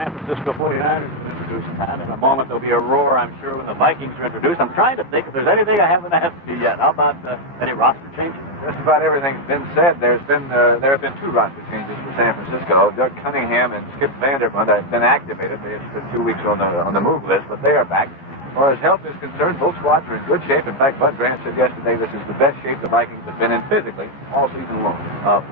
San Francisco 49ers are introduced, Pat. In a moment, there'll be a roar, I'm sure, when the Vikings are introduced. I'm trying to think if there's anything I haven't asked you yet. How about any roster changes? Just about everything's been said. There have been 2 roster changes for San Francisco. Doug Cunningham and Skip Vanderpunt have been activated. They've been 2 weeks on the move list, but they are back. As far as health is concerned, both squads are in good shape. In fact, Bud Grant said yesterday this is the best shape the Vikings have been in physically all season long.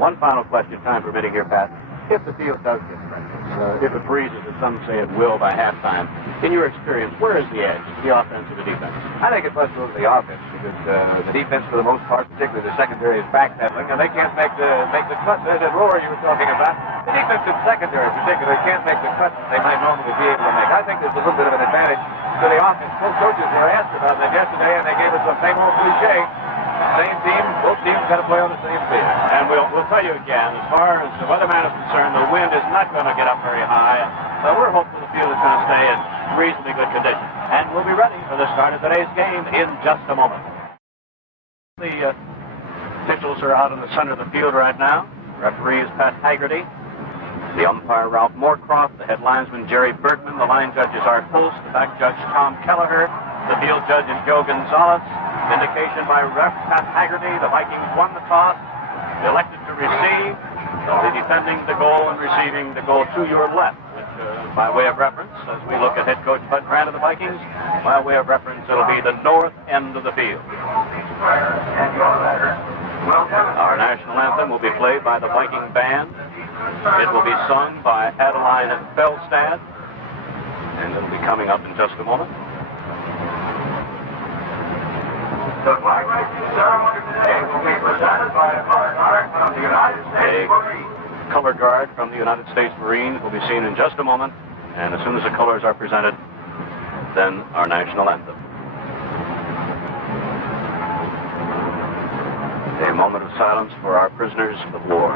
One final question, time permitting here, Pat. If the field does get treacherous, if it freezes, as some say it will by halftime, in your experience, where is the edge, the offense or the defense? I think it must go to the offense because the defense, for the most part, particularly the secondary, is backpedaling, and they can't make the cuts. There's that roar you were talking about. The defensive secondary, in particular, can't make the cuts that they might normally be able to make. I think there's a little bit of an advantage to the offense. Both coaches were asked about that yesterday, and they gave us the same old cliche. Same team, both teams got to play on the same field. And we'll tell you again, as far as the weatherman is concerned, the wind is not going to get up very high. But we're hopeful the field is going to stay in reasonably good condition. And we'll be ready for the start of today's game in just a moment. The officials are out in the center of the field right now. Referee is Pat Haggerty. The umpire, Ralph Moorcroft. The head linesman, Jerry Bergman. The line judge is Art Post. The back judge, Tom Kelleher. The field judge is Joe Gonzalez. Indication by ref Pat Haggerty. The Vikings won the toss. Elected to receive. The defending the goal and receiving the goal to your left. Which, by way of reference, as we look at head coach Bud Grant of the Vikings, by way of reference, it'll be the north end of the field. Our national anthem will be played by the Viking band. It will be sung by Adeline and Felstad. And it'll be coming up in just a moment. The flag raising ceremony today will be presented by a color guard from the United States Marines. Color guard from the United States Marines will be seen in just a moment. And as soon as the colors are presented, then our national anthem. A moment of silence for our prisoners of war.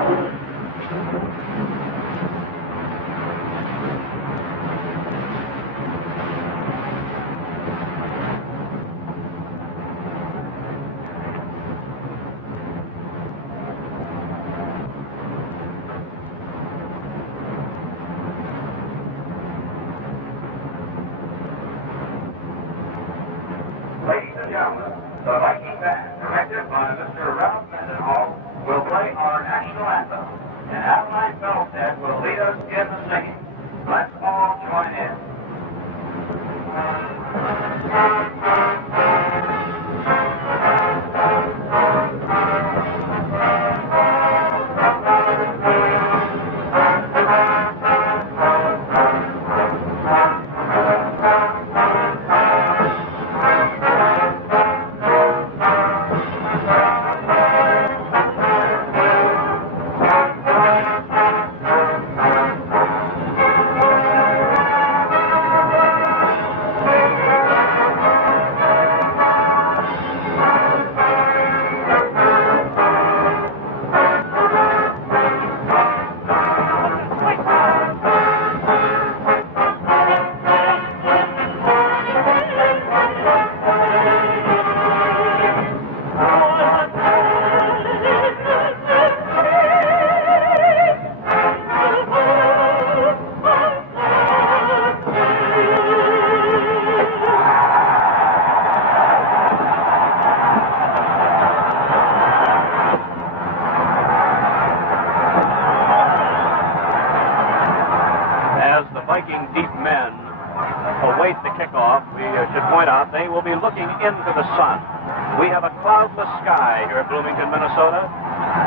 Ladies and gentlemen, the Viking band, directed by Mr. Ralph Mendenhall, will play our national anthem, and Adeline Felstead will lead us in the singing. Let's all join in. Viking deep men await the kickoff, we should point out they will be looking into the sun. We have a cloudless sky here at Bloomington, Minnesota.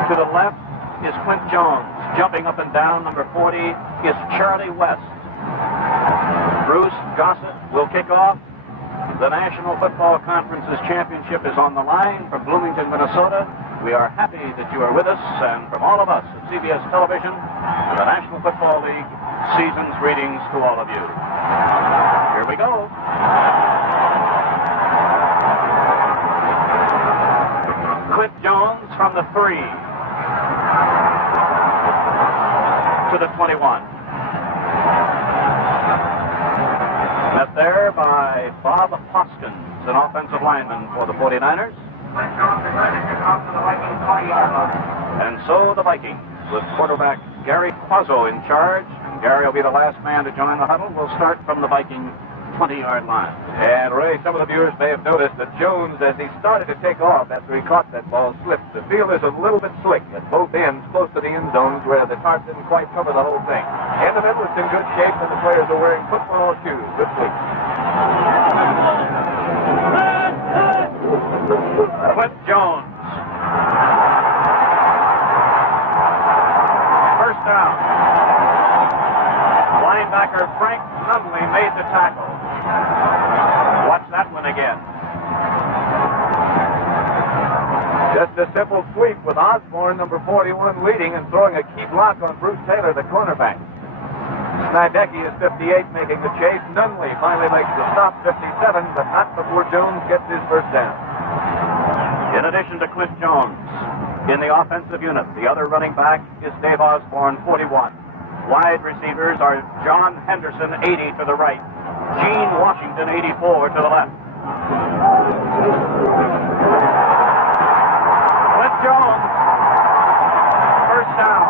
To the left is Quint Jones. Jumping up and down, number 40, is Charlie West. Bruce Gossett will kick off. The National Football Conference's championship is on the line from Bloomington, Minnesota. We are happy that you are with us, and from all of us at CBS Television and the National Football League, season's greetings to all of you. Here we go. Quint Jones from the 3 to the 21. Met there by Bob Hoskins, an offensive lineman for the 49ers. And so the Vikings, with quarterback Gary Quazzo in charge. And Gary will be the last man to join the huddle. We'll start from the Viking 20-yard line. And, Ray, some of the viewers may have noticed that Jones, as he started to take off after he caught that ball, slipped. The field is a little bit slick at both ends, close to the end zones, where the tarp didn't quite cover the whole thing. And the middle is in good shape, and the players are wearing football shoes. Good sleep. Cliff Jones. First down. Linebacker Frank Nunley made the tackle. Watch that one again. Just a simple sweep with Osborne, number 41, leading and throwing a key block on Bruce Taylor, the cornerback. Snidecki is 58, making the chase. Nunley finally makes the stop, 57, but not before Jones gets his first down. In addition to Cliff Jones, in the offensive unit, the other running back is Dave Osborne, 41. Wide receivers are John Henderson, 80 to the right. Gene Washington, 84 to the left. Cliff Jones, first down.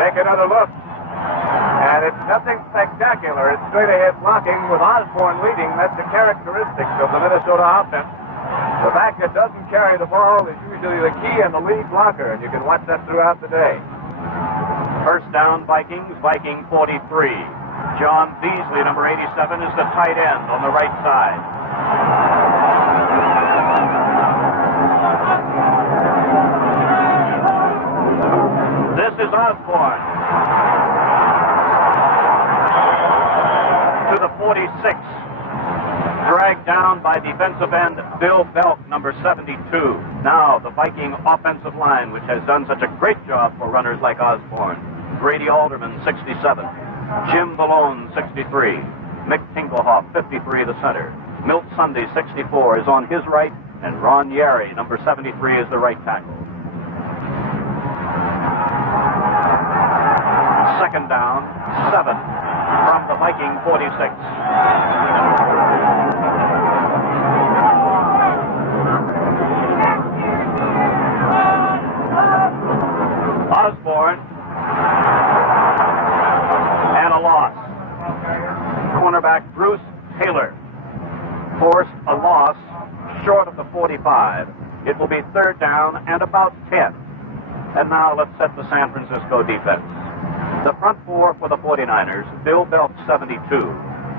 Take another look. And it's nothing spectacular. It's straight ahead blocking with Osborne leading. That's the characteristics of the Minnesota offense. The back that doesn't carry the ball is usually the key and the lead blocker, and you can watch that throughout the day. First down, Vikings, Viking 43. John Beasley, number 87, is the tight end on the right side. This is Osborne. To the 46. Dragged down by defensive end Bill Belk, number 72. Now the Viking offensive line, which has done such a great job for runners like Osborne. Grady Alderman, 67. Jim Malone, 63. Mick Tinkelhoff, 53, the center. Milt Sunday, 64, is on his right, and Ron Yary, number 73, is the right tackle. Second down, 7 from the Viking 46. Osborne, and a loss. Cornerback Bruce Taylor forced a loss short of the 45. It will be third down and about 10. And now let's set the San Francisco defense. The front four for the 49ers, Bill Belk, 72.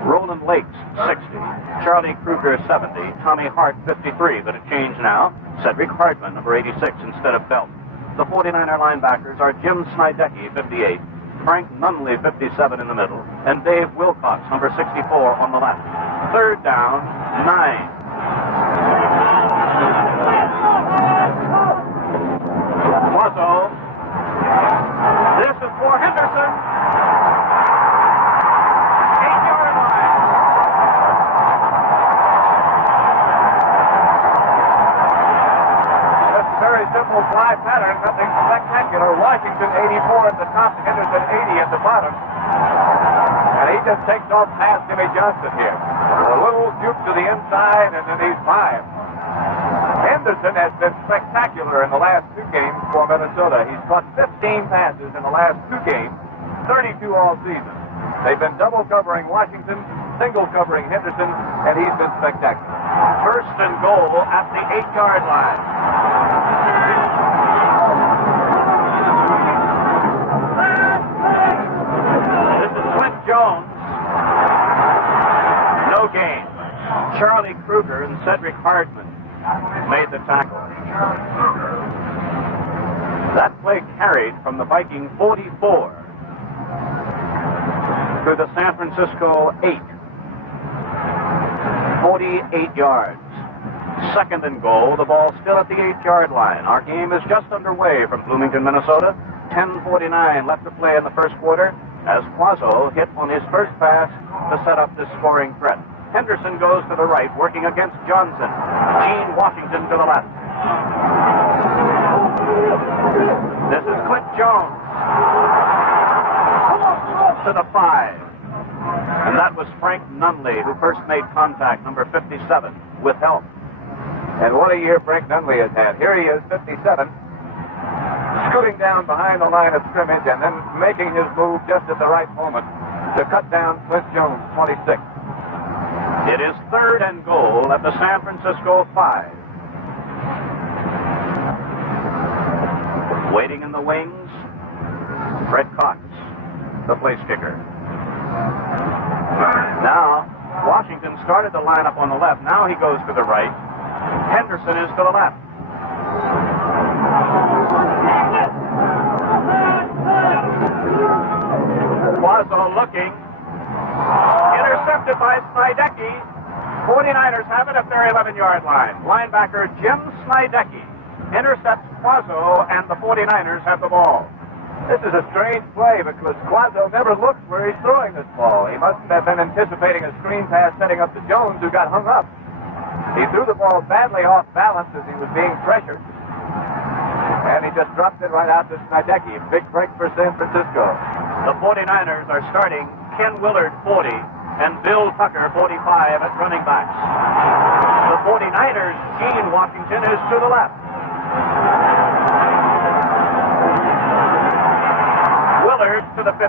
Roland Lakes, 60. Charlie Kruger, 70. Tommy Hart, 53, but a change now. Cedric Hardman, number 86, instead of Belk. The 49er linebackers are Jim Snidecki, 58, Frank Nunley, 57 in the middle, and Dave Wilcox, number 64 on the left. Third down, 9. Quazzo. This is for Henderson. 8-yard line. Very simple fly pattern, nothing spectacular. Washington 84 at the top, Henderson 80 at the bottom. And he just takes off past Jimmy Johnson here. A little juke to the inside, and then he's 5. Henderson has been spectacular in the last 2 games for Minnesota. He's caught 15 passes in the last 2 games, 32 all season. They've been double covering Washington, single covering Henderson, and he's been spectacular. First and goal at the 8-yard line. This is Cliff Jones. No gain. Charlie Kruger and Cedric Hardman made the tackle. That play carried from the Viking 44 to the San Francisco 8. 48 yards. Second and goal, the ball still at the 8-yard line. Our game is just underway from Bloomington, Minnesota. 10:49 left to play in the first quarter as Quazzo hit on his first pass to set up this scoring threat. Henderson goes to the right, working against Johnson. Gene Washington to the left. This is Cliff Jones to the 5. And that was Frank Nunley, who first made contact, number 57, with help. And what a year Frank Nunley has had. Here he is, 57, scooting down behind the line of scrimmage and then making his move just at the right moment to cut down Flint Jones, 26. It is 3rd and goal at the San Francisco 5. Waiting in the wings, Fred Cox, the place kicker. Now, Washington started the lineup on the left. Now he goes to the right. Henderson is to the left. Quazzo looking. Intercepted by Snydecki. 49ers have it at their 11-yard line. Linebacker Jim Snydecki intercepts Quazzo, and the 49ers have the ball. This is a strange play because Quazzo never looks where he's throwing this ball. He must have been anticipating a screen pass setting up to Jones, who got hung up. He threw the ball badly off balance as he was being pressured. And he just dropped it right out to Snydecki. Big break for San Francisco. The 49ers are starting Ken Willard, 40, and Bill Tucker, 45, at running backs. The 49ers, Gene Washington, is to the left. Willard to the 15.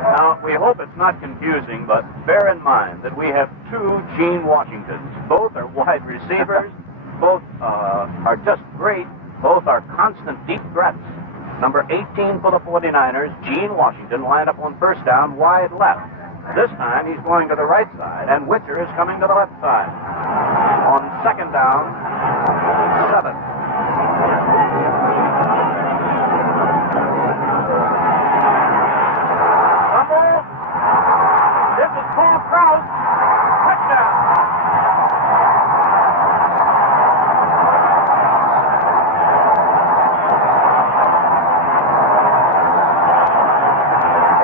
Now, we hope it's not confusing, but bear in mind that we have 2 Gene Washingtons. Both are wide receivers. Both are just great. Both are constant deep threats. Number 18 for the 49ers, Gene Washington, lined up on first down, wide left. This time he's going to the right side, and Witcher is coming to the left side. On second down, 7. This is Paul Krause. Touchdown.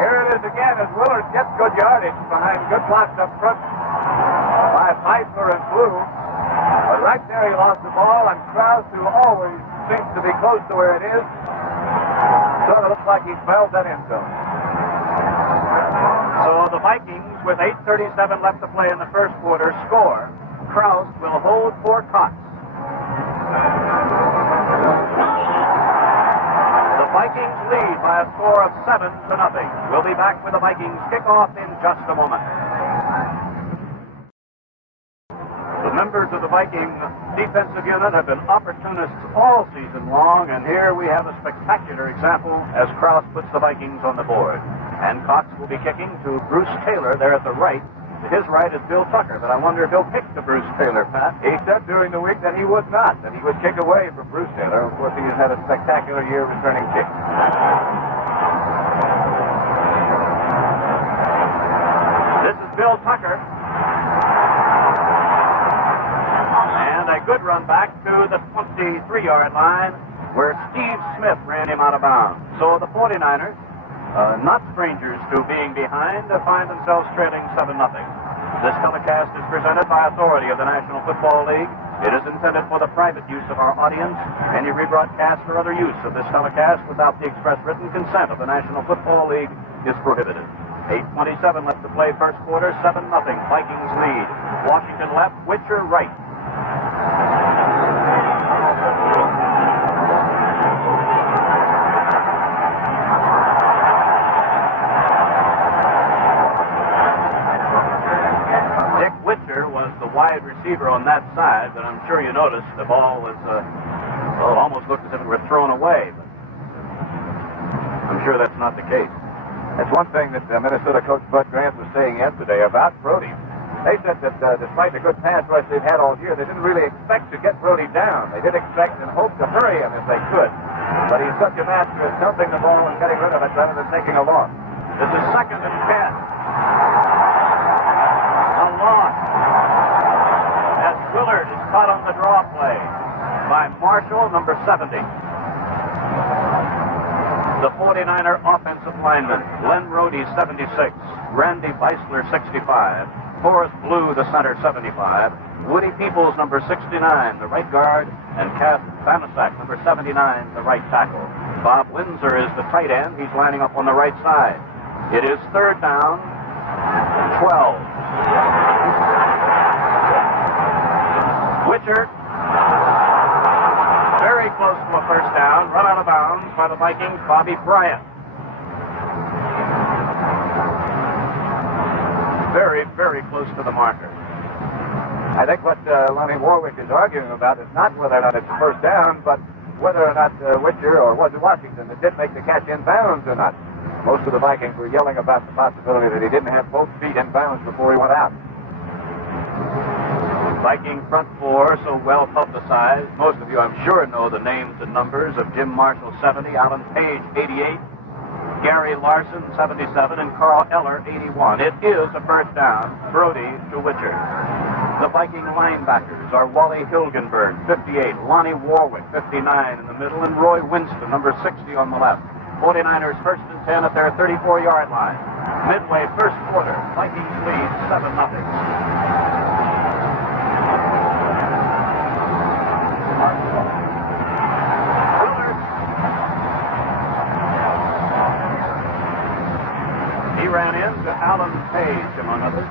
Here it is again as Willard gets good yardage behind good blocks up front by Meisler and Blue. But right there he lost the ball, and Krause, who always seems to be close to where it is, sort of looks like he fell that end zone. So the Vikings, with 8:37 left to play in the first quarter, score. Krause will hold for Cox. The Vikings lead by a score of 7-0. We'll be back with the Vikings kickoff in just a moment. The members of the Viking defensive unit have been opportunists all season long, and here we have a spectacular example as Krause puts the Vikings on the board. And Cox will be kicking to Bruce Taylor there at the right. To his right is Bill Tucker, but I wonder if he'll kick to Bruce Taylor, Pat. He said during the week that he would not, that he would kick away from Bruce Taylor. Of course, he has had a spectacular year returning kicks. This is Bill Tucker. And a good run back to the 23-yard line where Steve Smith ran him out of bounds. So the 49ers, not strangers to being behind, find themselves trailing 7-0. This telecast is presented by authority of the National Football League. It is intended for the private use of our audience. Any rebroadcast or other use of this telecast without the express written consent of the National Football League is prohibited. 8:27 left to play first quarter, 7-0. Vikings lead. Washington left, Witcher right. Wide receiver on that side, but I'm sure you noticed the ball was, almost looked as if it were thrown away. But I'm sure that's not the case. That's one thing that Minnesota coach Bud Grant was saying yesterday about Brody. They said that despite the good pass rush they've had all year, they didn't really expect to get Brody down. They did expect and hope to hurry him if they could. But he's such a master at dumping the ball and getting rid of it rather than taking a loss. This is 2nd and 10. A loss. Willard is caught on the draw play by Marshall, number 70. The 49er offensive lineman, Len Rhodey, 76. Randy Beisler, 65. Forrest Blue, the center, 75. Woody Peoples, number 69, the right guard. And Cass Bamasak, number 79, the right tackle. Bob Windsor is the tight end. He's lining up on the right side. It is 3rd down, 12. Witcher. Very close to a first down. Run out of bounds by the Vikings, Bobby Bryant. Very, very close to the marker. I think what Lonnie Warwick is arguing about is not whether or not it's a first down, but whether or not Witcher, or was it Washington, that did make the catch in bounds or not. Most of the Vikings were yelling about the possibility that he didn't have both feet in bounds before he went out. Viking front four, so well publicized. Most of you, I'm sure, know the names and numbers of Jim Marshall, 70, Alan Page, 88, Gary Larson, 77, and Carl Eller, 81. It is a first down. Brody to Witcher. The Viking linebackers are Wally Hilgenberg, 58, Lonnie Warwick, 59 in the middle, and Roy Winston, number 60 on the left. 49ers first and 10 at their 34-yard line. Midway first quarter, Vikings lead 7-0. He ran into Alan Page, among others.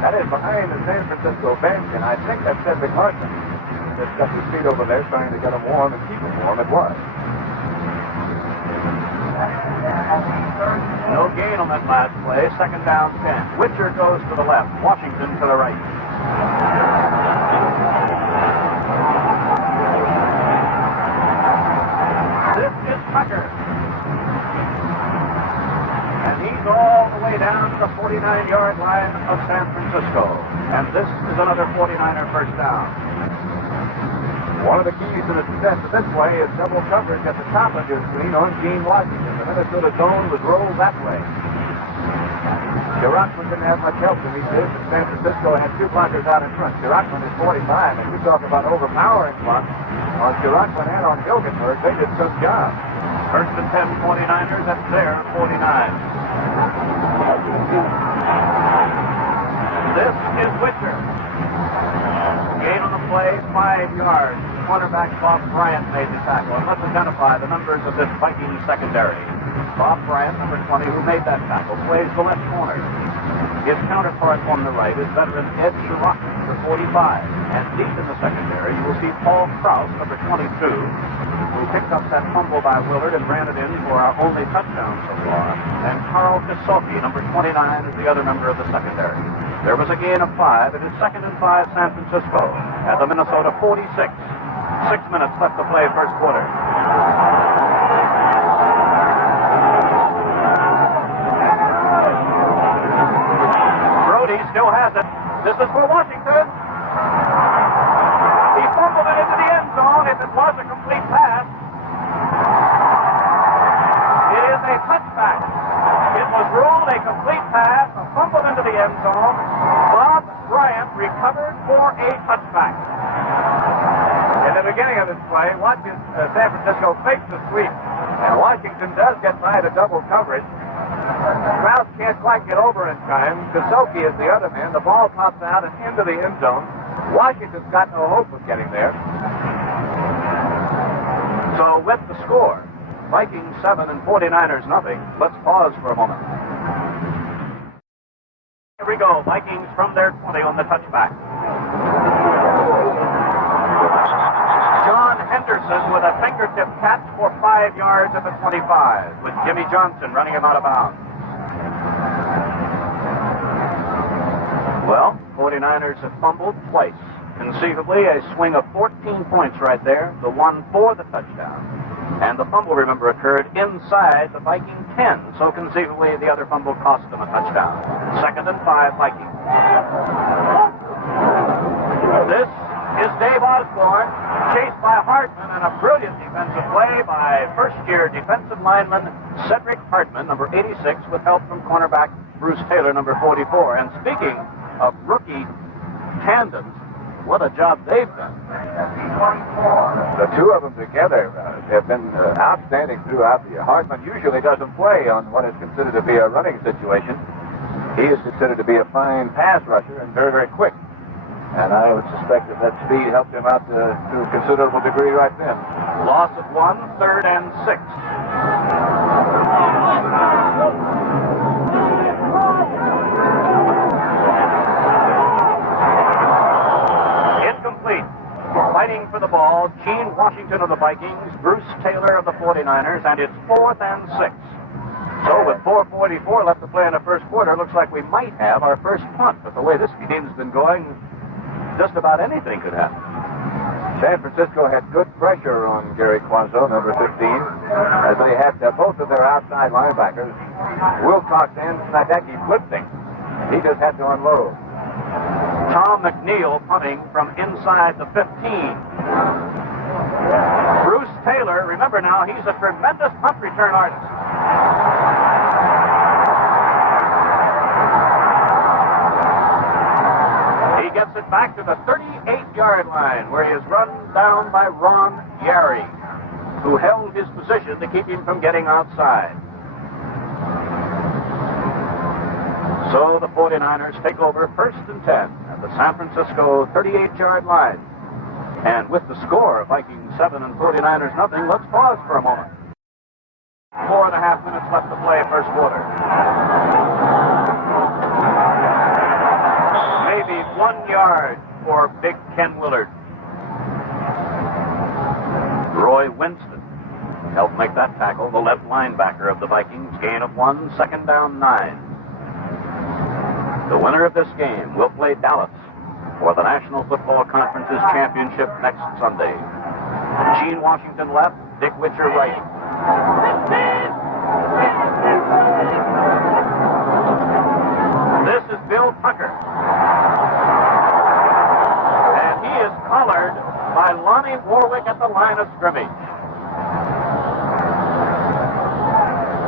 That is behind the San Francisco bench, and I think that's Cedric Larson. Just got his feet over there trying to get him warm and keep him warm. It was. No gain on that last play. Second down 10. Witcher goes to the left. Washington to the right. This is Tucker. And he's all the way down to the 49-yard line of San Francisco. And this is another 49er first down. One of the keys to the success of this play is double coverage at the top of your screen on Gene Washington. The Minnesota zone was rolled that way. Chiracman didn't have much help to meet this, and San Francisco had two blockers out in front. Chiracman is 45, and you talk about overpowering blocks on Chiracman and on Hilgenberg. They did some job. First and 10 49ers at their 49. This is Witcher. Gain on the play, 5 yards. Cornerback Bob Bryant made the tackle. And let's identify the numbers of this Viking secondary. Bob Bryant, number 20, who made that tackle, plays the left corner. His counterpart on the right is veteran Ed Chiracman, number 45. And deep in the secondary, you will see Paul Krause, number 22, who picked up that fumble by Willard and ran it in for our only touchdown so far. And Carl Kasoki, number 29, is the other member of the secondary. There was a gain of 5. It is 2nd and 5 San Francisco at the Minnesota 46. 6 minutes left to play first quarter. Brody still has it. This is for Washington. He fumbled it into the end zone. If it was a complete pass, it is a touchback. It was ruled a complete pass, a fumble into the end zone. Bob Bryant recovered for a touchback. In the beginning of this play, San Francisco fakes the sweep, and Washington does get by the double coverage. Krause can't quite get over in time. Kasoki is the other man. The ball pops out and into the end zone. Washington's got no hope of getting there. So with the score, Vikings 7 and 49ers nothing. Let's pause for a moment. Here we go. Vikings from their 20 on the touchback. John Henderson with a fingertip catch for 5 yards at the 25, with Jimmy Johnson running him out of bounds. Well, 49ers have fumbled twice. Conceivably, a swing of 14 points right there, the one for the touchdown. And the fumble, remember, occurred inside the Viking 10, so conceivably the other fumble cost them a touchdown. 2nd and 5 Vikings. This is Dave Osborne, chased by Hartman, and a brilliant defensive play by first-year defensive lineman Cedric Hartman, number 86, with help from cornerback Bruce Taylor, number 44. And speaking of rookie tandems, what a job they've done. The two of them together have been outstanding throughout the year. Hartman usually doesn't play on what is considered to be a running situation. He is considered to be a fine pass rusher and very, very quick. And I would suspect that speed helped him out to a considerable degree right then. Loss of 1, 3rd and 6. Battling for the ball, Gene Washington of the Vikings, Bruce Taylor of the 49ers, and it's 4th and 6. So with 4:44 left to play in the first quarter, looks like we might have our first punt. But the way this game's been going, just about anything could happen. San Francisco had good pressure on Gary Quazzo, number 15, as they had both of their outside linebackers, Wilcox and Snidecki, blitzing. He just had to unload. Tom McNeil punting from inside the 15. Bruce Taylor, remember now, he's a tremendous punt return artist. He gets it back to the 38-yard line, where he is run down by Ron Yary, who held his position to keep him from getting outside. So the 49ers take over 1st and 10 at the San Francisco 38-yard line. And with the score of Vikings 7 and 49ers nothing, let's pause for a moment. 4.5 minutes left to play first quarter. Maybe 1 yard for big Ken Willard. Roy Winston helped make that tackle, the left linebacker of the Vikings. Gain of 1, 2nd down 9. The winner of this game will play Dallas for the National Football Conference's championship next Sunday. Gene Washington left, Dick Witcher right. This is Bill Tucker. And he is collared by Lonnie Warwick at the line of scrimmage.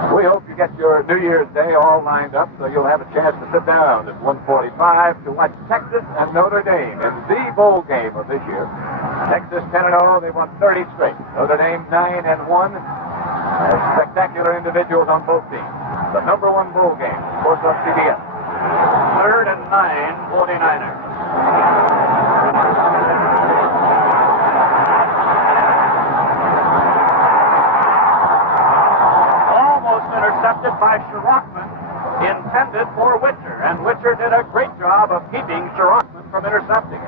We hope you get your New Year's Day all lined up so you'll have a chance to sit down at 1:45 to watch Texas and Notre Dame in the bowl game of this year. Texas 10-0, they won 30 straight. Notre Dame 9-1. Spectacular individuals on both teams. The number 1 bowl game, of course, on CBS. 3rd and 9, 49ers. Intercepted by Shirachman, intended for Witcher, and Witcher did a great job of keeping Shirachman from intercepting.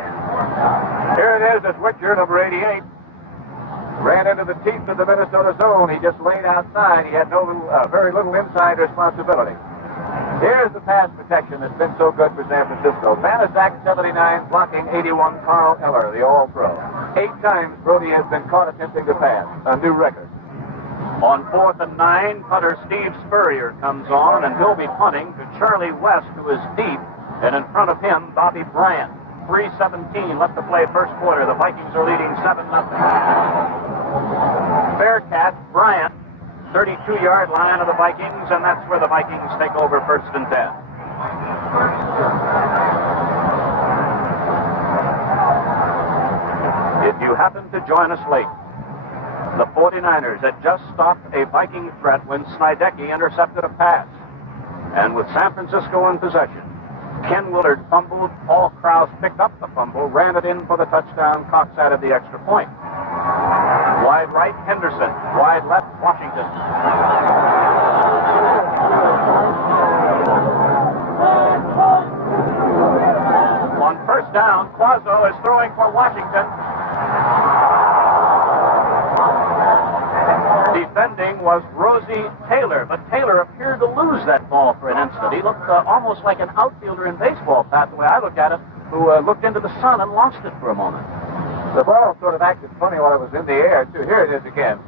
Here it is as Witcher, number 88, ran into the teeth of the Minnesota zone. He just laid outside. He had very little inside responsibility. Here's the pass protection that's been so good for San Francisco. Banaszak 79, blocking 81, Carl Eller, the All-Pro. 8 times Brody has been caught attempting to pass, a new record. On 4th and 9, punter Steve Spurrier comes on, and he'll be punting to Charlie West, who is deep, and in front of him, Bobby Bryant. 3:17 left to play first quarter. The Vikings are leading 7-0. Bearcat, Bryant, 32-yard line of the Vikings, and that's where the Vikings take over 1st and 10. If you happen to join us late, the 49ers had just stopped a Viking threat when Snidecki intercepted a pass. And with San Francisco in possession, Ken Willard fumbled, Paul Krause picked up the fumble, ran it in for the touchdown, Cox added the extra point. Wide right, Henderson. Wide left, Washington. On 1st down, Quazzo is throwing for Washington. Defending was Rosie Taylor, but Taylor appeared to lose that ball for an instant. He looked almost like an outfielder in baseball, Pat, the way I look at it, who looked into the sun and lost it for a moment. The ball sort of acted funny while it was in the air, too. Here it is again.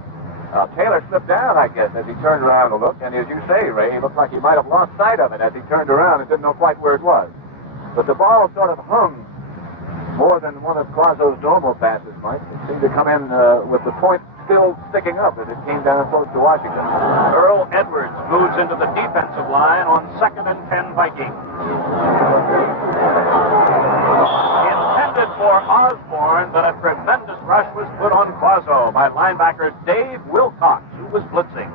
Taylor slipped down, I guess, as he turned around to look, and as you say, Ray, he looked like he might have lost sight of it as he turned around and didn't know quite where it was. But the ball sort of hung more than one of Quazzo's normal passes might. It seemed to come in with the point still sticking up as it came down close to Washington. Earl Edwards moves into the defensive line on 2nd and 10 Vikings. Intended for Osborne, but a tremendous rush was put on Quazzo by linebacker Dave Wilcox, who was blitzing.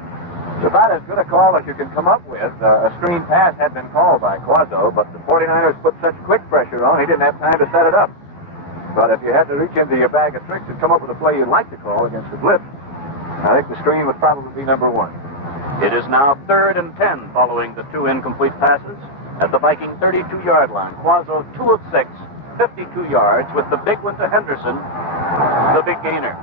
It's about as good a call as you can come up with. A screen pass had been called by Quazzo, but the 49ers put such quick pressure on, he didn't have time to set it up. But if you had to reach into your bag of tricks and come up with a play you'd like to call against the blitz, I think the screen would probably be number 1. It is now 3rd and 10 following the 2 incomplete passes at the Viking 32-yard line. Quazzo 2 of 6, 52 yards with the big one to Henderson the big gainer.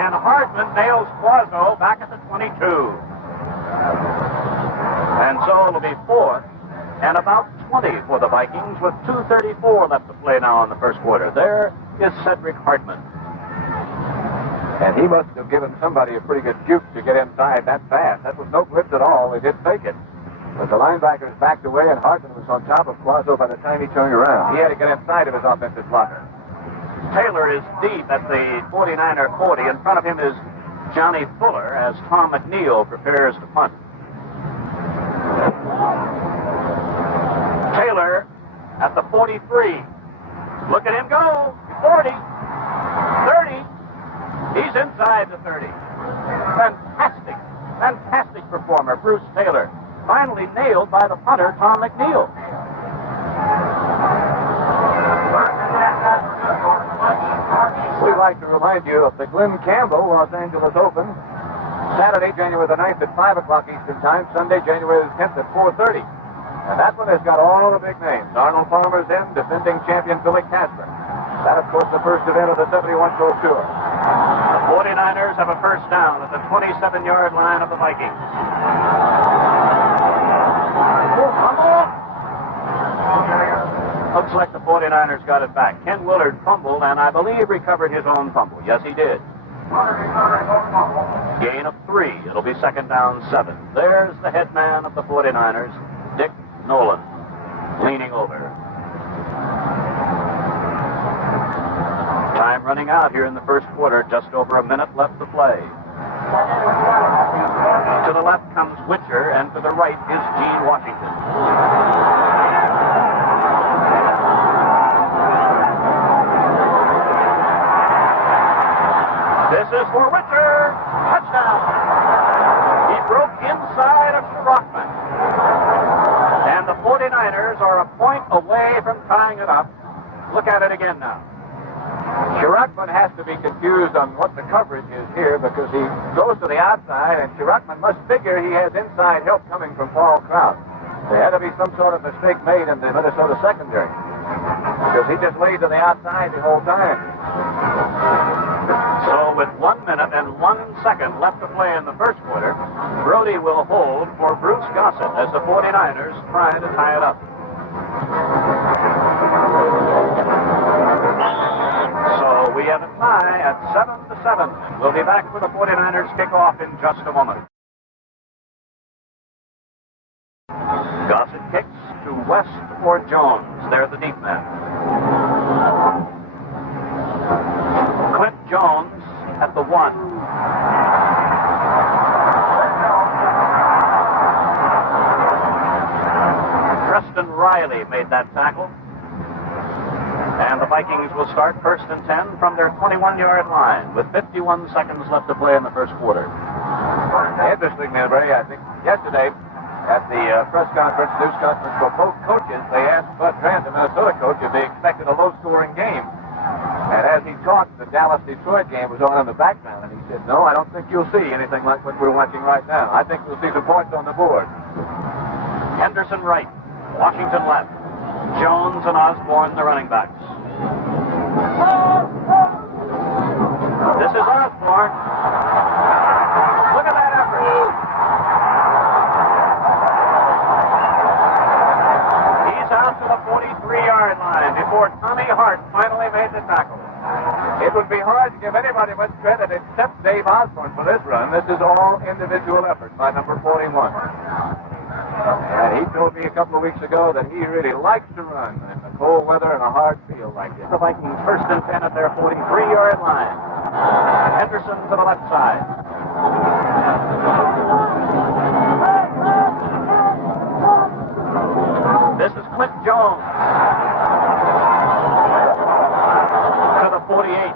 And Hardman nails Quazzo back at the 22. And so it'll be fourth and about 20 for the Vikings with 2:34 left to play now in the first quarter. There is Cedric Hartman. And he must have given somebody a pretty good juke to get inside that fast. That was no blitz at all. They did fake it. But the linebackers backed away, and Hartman was on top of Quazzo by the time he turned around. He had to get inside of his offensive blocker. Taylor is deep at the 49er 40. In front of him is Johnny Fuller as Tom McNeil prepares to punt. Taylor at the 43. Look at him go. 40. 30. He's inside the 30. Fantastic performer, Bruce Taylor. Finally nailed by the punter, Tom McNeil. We'd like to remind you of the Glenn Campbell Los Angeles Open. Saturday, January the 9th at 5 o'clock Eastern Time. Sunday, January the 10th at 4:30. And that one has got all the big names. Arnold Palmer's in, defending champion Billy Casper. That, of course, the first event of the 71 Pro Tour. The 49ers have a first down at the 27-yard line of the Vikings. Looks like the 49ers got it back. Ken Willard fumbled and I believe recovered his own fumble. Yes, he did. Gain of 3. It'll be second down 7. There's the head man of the 49ers, Dick Nolan, leaning over. Time running out here in the first quarter. Just over a minute left to play. To the left comes Witcher, and to the right is Gene Washington. This is for Witcher. Touchdown. He broke inside of Sherrockman. And the 49ers are a point away from tying it up. Look at it again now. Sherrockman has to be confused on what the coverage is here because he goes to the outside, and Sherrockman must figure he has inside help coming from Paul Kraut. There had to be some sort of mistake made in the Minnesota secondary because he just laid to the outside the whole time. So with 1 minute and 1 second left to play in the first quarter, Brody will hold for Bruce Gossett as the 49ers try to tie it up. So we have a tie at 7-7. We'll be back for the 49ers kickoff in just a moment. Gossett kicks to West for Jones. They're the deep men. Clint Jones at the 1. Preston Riley made that tackle. And the Vikings will start first and 10 from their 21-yard line with 51 seconds left to play in the first quarter. Interesting, Ray. I think yesterday at the press conference, news conference for both coaches, they asked Bud Grant, the Minnesota coach, if they expected a low-scoring game. And as he talked, the Dallas-Detroit game was on in the background, and he said, no, I don't think you'll see anything like what we're watching right now. I think we'll see some points on the board. Henderson right, Washington left, Jones and Osborne the running backs. This is Osborne. Look at that effort. He's out to the 43-yard line before Tommy Hart finally made the tackle. It would be hard to give anybody much credit except Dave Osborne for this run. This is all individual effort by number 41. And he told me a couple of weeks ago that he really likes to run in the cold weather and a hard field like this. The Vikings first and 10 at their 43-yard line. Henderson to the left side. This is Clint Jones. To the 48.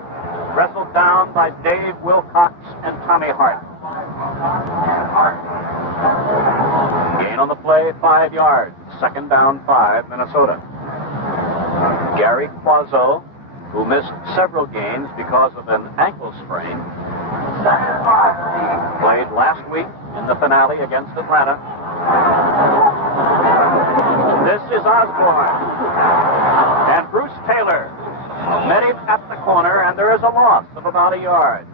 Wrestled down by Dave Wilcox and Tommy Hart. Gain on the play, 5 yards. Second down, 5, Minnesota. Gary Quazzo, who missed several games because of an ankle sprain, played last week in the finale against Atlanta. This is Osborne. And Bruce Taylor met him at the corner, and there is a loss of about a yard.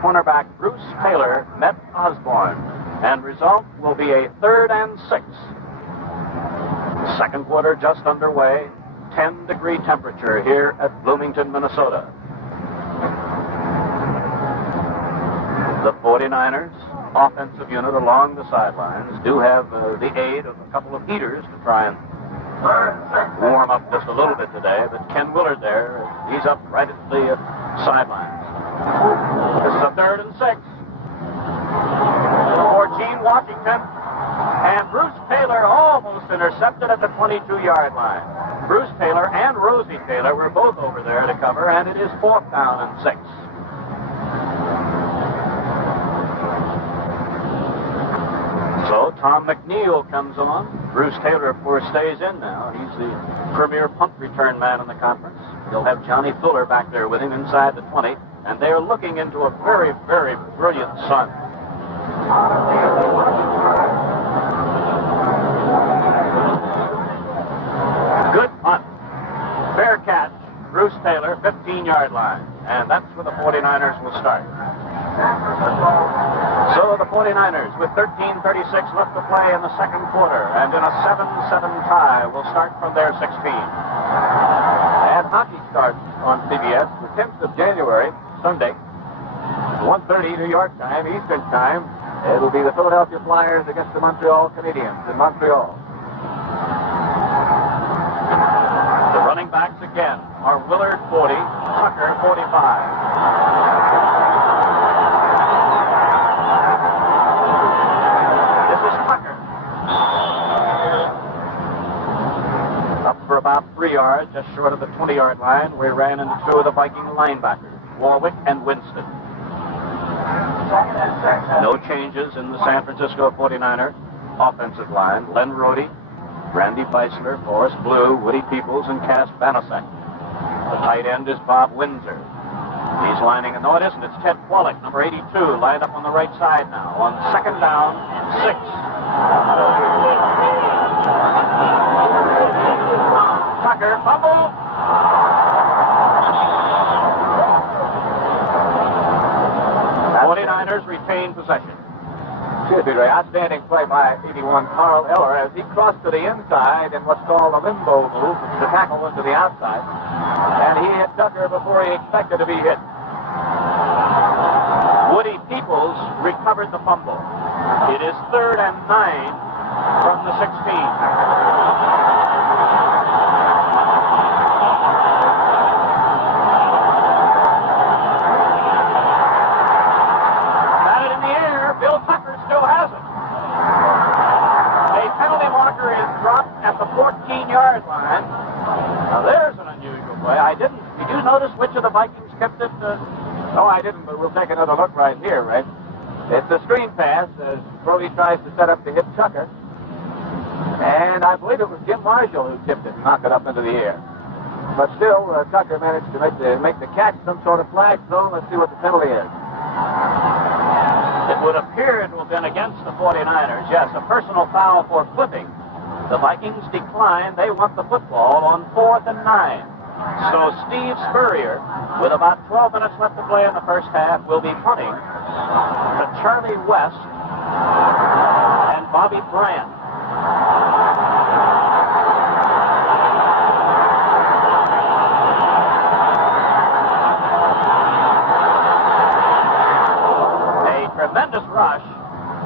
Cornerback Bruce Taylor met Osborne, and result will be a 3rd and 6. Second quarter just underway. 10-degree temperature here at Bloomington, Minnesota. The 49ers offensive unit along the sidelines do have the aid of a couple of heaters to try and warm up just a little bit today, but Ken Willard there, he's up right at the sidelines. This is a 3rd and 6 for Gene Washington, and Bruce Taylor almost intercepted at the 22-yard line. Bruce Taylor and Rosie Taylor were both over there to cover, and it is 4th down and 6. So Tom McNeil comes on. Bruce Taylor, of course, stays in now. He's the premier punt return man in the conference. He'll have Johnny Fuller back there with him inside the 20, and they're looking into a very, very brilliant sun. Good punt. Fair catch. Bruce Taylor, 15-yard line. And that's where the 49ers will start. So the 49ers, with 13:36 left to play in the second quarter, and in a 7-7 tie, will start from their 16. And hockey starts on CBS the 10th of January, Sunday, 1:30 New York time, Eastern time. It'll be the Philadelphia Flyers against the Montreal Canadiens in Montreal. The running backs again are Willard 40, Tucker 45. This is Tucker. Up for about 3 yards, just short of the 20-yard line. We ran into 2 of the Viking linebackers, Warwick and Winston. No changes in the San Francisco 49er offensive line. Len Rhodey, Randy Beisler, Forrest Blue, Woody Peoples, and Cass Banasek. The tight end is Bob Windsor. He's lining, no, it isn't. It's Ted Qualick, number 82, lined up on the right side now. On 2nd down, 6. Tucker, fumble. 49ers retain possession. Should be very outstanding play by 81 Carl Eller as he crossed to the inside in what's called a limbo move. The tackle went to the outside, and he hit Tucker before he expected to be hit. Woody Peoples recovered the fumble. It is 3rd and 9 from the 16. At the 14-yard line. Now there's an unusual play. Did you notice which of the Vikings kept it? No, I didn't, but we'll take another look right here, right? It's a screen pass as Brody tries to set up to hit Tucker. And I believe it was Jim Marshall who tipped it and knocked it up into the air. But still, Tucker managed to make the catch, some sort of flag throw. Let's see what the penalty is. It would appear to have been against the 49ers. Yes, a personal foul for flipping. The Vikings decline. They want the football on 4th and 9. So Steve Spurrier, with about 12 minutes left to play in the first half, will be punting to Charlie West and Bobby Bryant. A tremendous rush.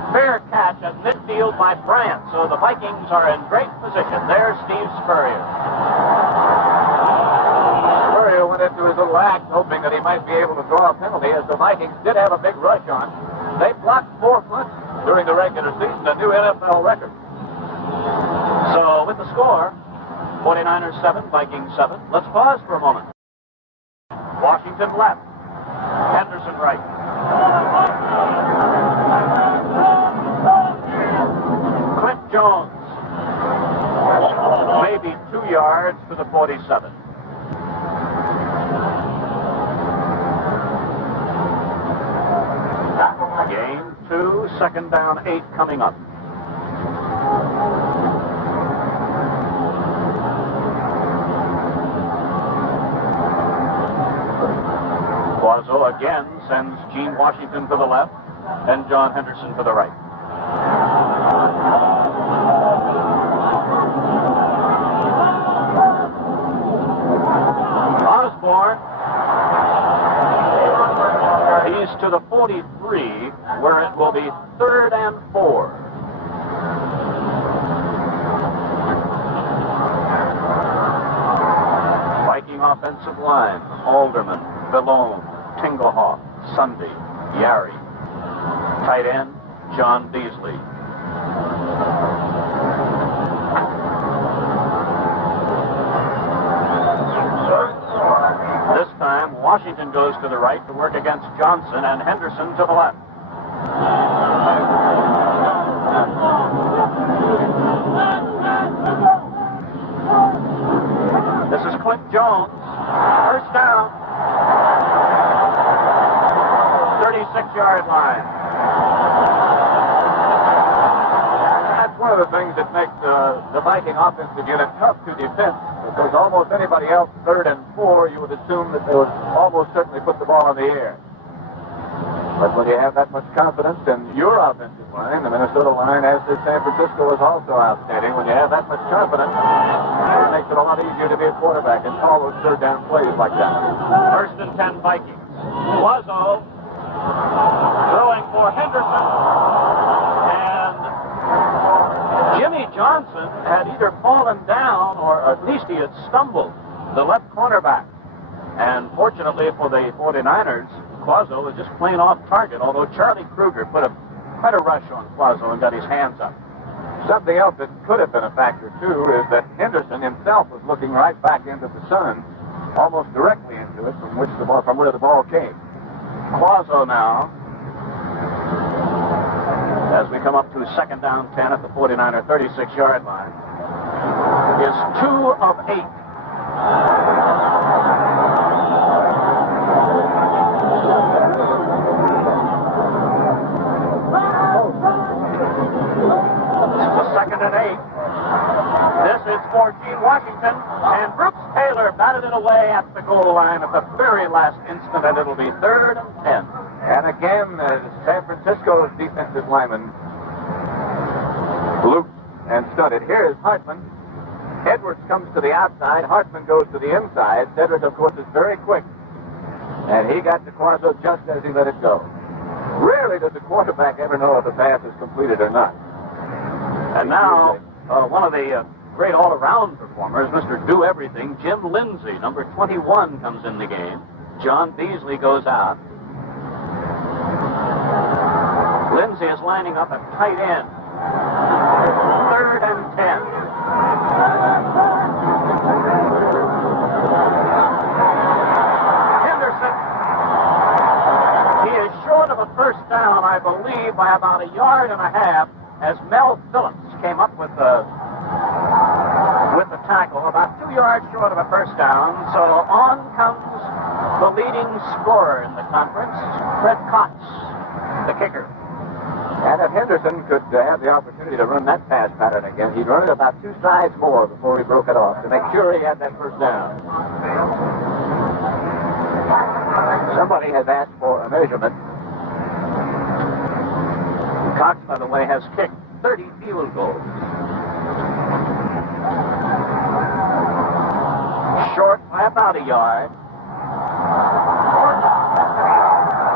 Fair catch at midfield by Bryant. So the Vikings are in great position. There's Steve Spurrier. Spurrier went into his little act hoping that he might be able to draw a penalty, as the Vikings did have a big rush on. They blocked 4 punts during the regular season, a new NFL record. So with the score, 49ers 7, Vikings 7. Let's pause for a moment. Washington left. Henderson right. Jones, maybe 2 yards to the 47. Game 2, second down 8 coming up. Quazzo again sends Gene Washington to the left and John Henderson to the right. Osborne, he's to the 43, where it will be 3rd and 4. Viking offensive line: Alderman, Vallone, Tingelhoff, Sunday, Yari. Tight end, John Beasley. This time, Washington goes to the right to work against Johnson and Henderson to the left. This is Clint Jones. First down. 36-yard line. That's one of the things that makes the Viking offensive unit tough to defend. Because almost anybody else, 3rd and 4, you would assume that they would almost certainly put the ball in the air. But when you have that much confidence in your offensive line, the Minnesota line, as did San Francisco, was also outstanding. When you have that much confidence, it makes it a lot easier to be a quarterback and call those 3rd down plays like that. 1st and 10 Vikings. Quazzo throwing for Henderson. And Jimmy Johnson had either fallen down or at least he had stumbled, the left cornerback. And fortunately for the 49ers, Quazzo was just plain off target, although Charlie Kruger put quite a rush on Quazzo and got his hands up. Something else that could have been a factor, too, is that Henderson himself was looking right back into the sun, almost directly into it from where the ball came. Quazzo now, as we come up to 2nd down 10 at the 49er 36-yard line, is 2 of 8. Second and 8. This is for Gene Washington, and Brooks Taylor batted it away at the goal line at the very last instant, and it'll be 3rd and 10. And again, San Francisco's defensive lineman looped and studded. Here is Hartman. Edwards comes to the outside. Hartman goes to the inside. Cedric, of course, is very quick. And he got to Quazzo just as he let it go. Rarely does the quarterback ever know if the pass is completed or not. And now, one of the great all-around performers, Mr. Do-Everything, Jim Lindsay, number 21, comes in the game. John Beasley goes out. Lindsay is lining up at tight end. 3rd and 10. Henderson. He is short of a first down, I believe, by about 1.5 yards, as Mel Phillips came up with the tackle, about 2 yards short of a first down. So on comes the leading scorer in the conference, Fred Cox, the kicker. And if Henderson could have the opportunity to run that pass pattern again, he'd run it about 2 strides more before he broke it off to make sure he had that first down. Somebody has asked for a measurement. Cox, by the way, has kicked 30 field goals. Short by about 1 yard.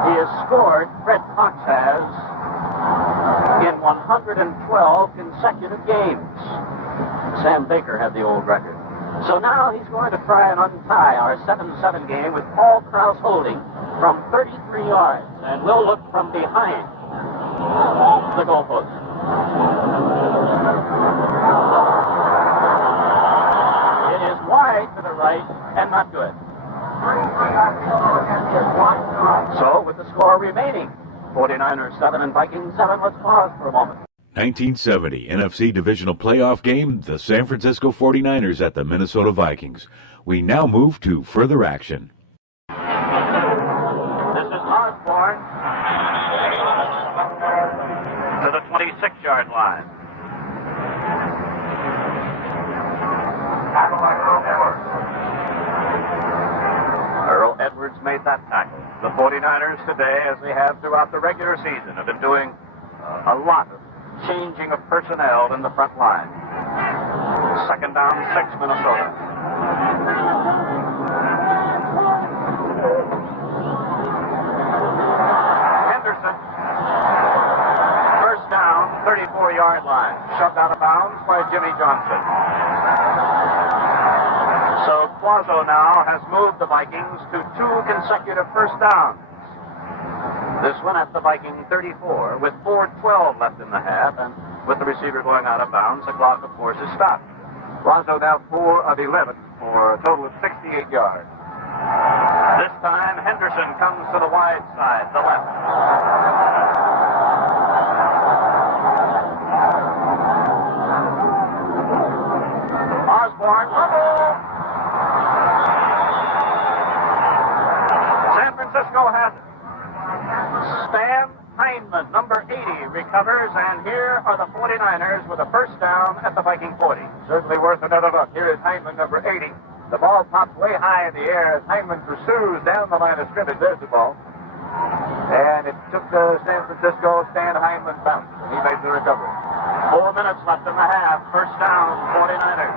He has scored, Fred Cox has, in 112 consecutive games. Sam Baker had the old record. So now he's going to try and untie our 7-7 game with Paul Krause holding from 33 yards. And we'll look from behind the goalpost. It is wide to the right and not good. So with the score remaining, 49ers 7 and Vikings 7, let's pause for a moment. 1970 NFC Divisional Playoff game, the San Francisco 49ers at the Minnesota Vikings. We now move to further action. This is Osborne. 26-yard line. Earl Edwards made that tackle. The 49ers today, as they have throughout the regular season, have been doing a lot of changing of personnel in the front line. Second down, 6, Minnesota. Henderson. First down, 34-yard line. Shoved out of bounds by Jimmy Johnson. So Quazzo now has moved the Vikings to 2 consecutive first downs. This one at the Viking 34 with 4:12 left in the half, and with the receiver going out of bounds, the clock, of course, is stopped. Quazzo now 4 of 11 for a total of 68 yards. This time, Henderson comes to the wide side, the left. Osborne, fumble! San Francisco has it. Stan Heinman, number 80, recovers, and here are the 49ers with a first down at the Viking 40. Certainly worth another look. Here is Heinman, number 80. The ball pops way high in the air as Heinman pursues down the line of scrimmage. There's the ball. And it took the San Francisco Stan Heinman bounce, and he made the recovery. 4 minutes left in the half. First down, 49ers.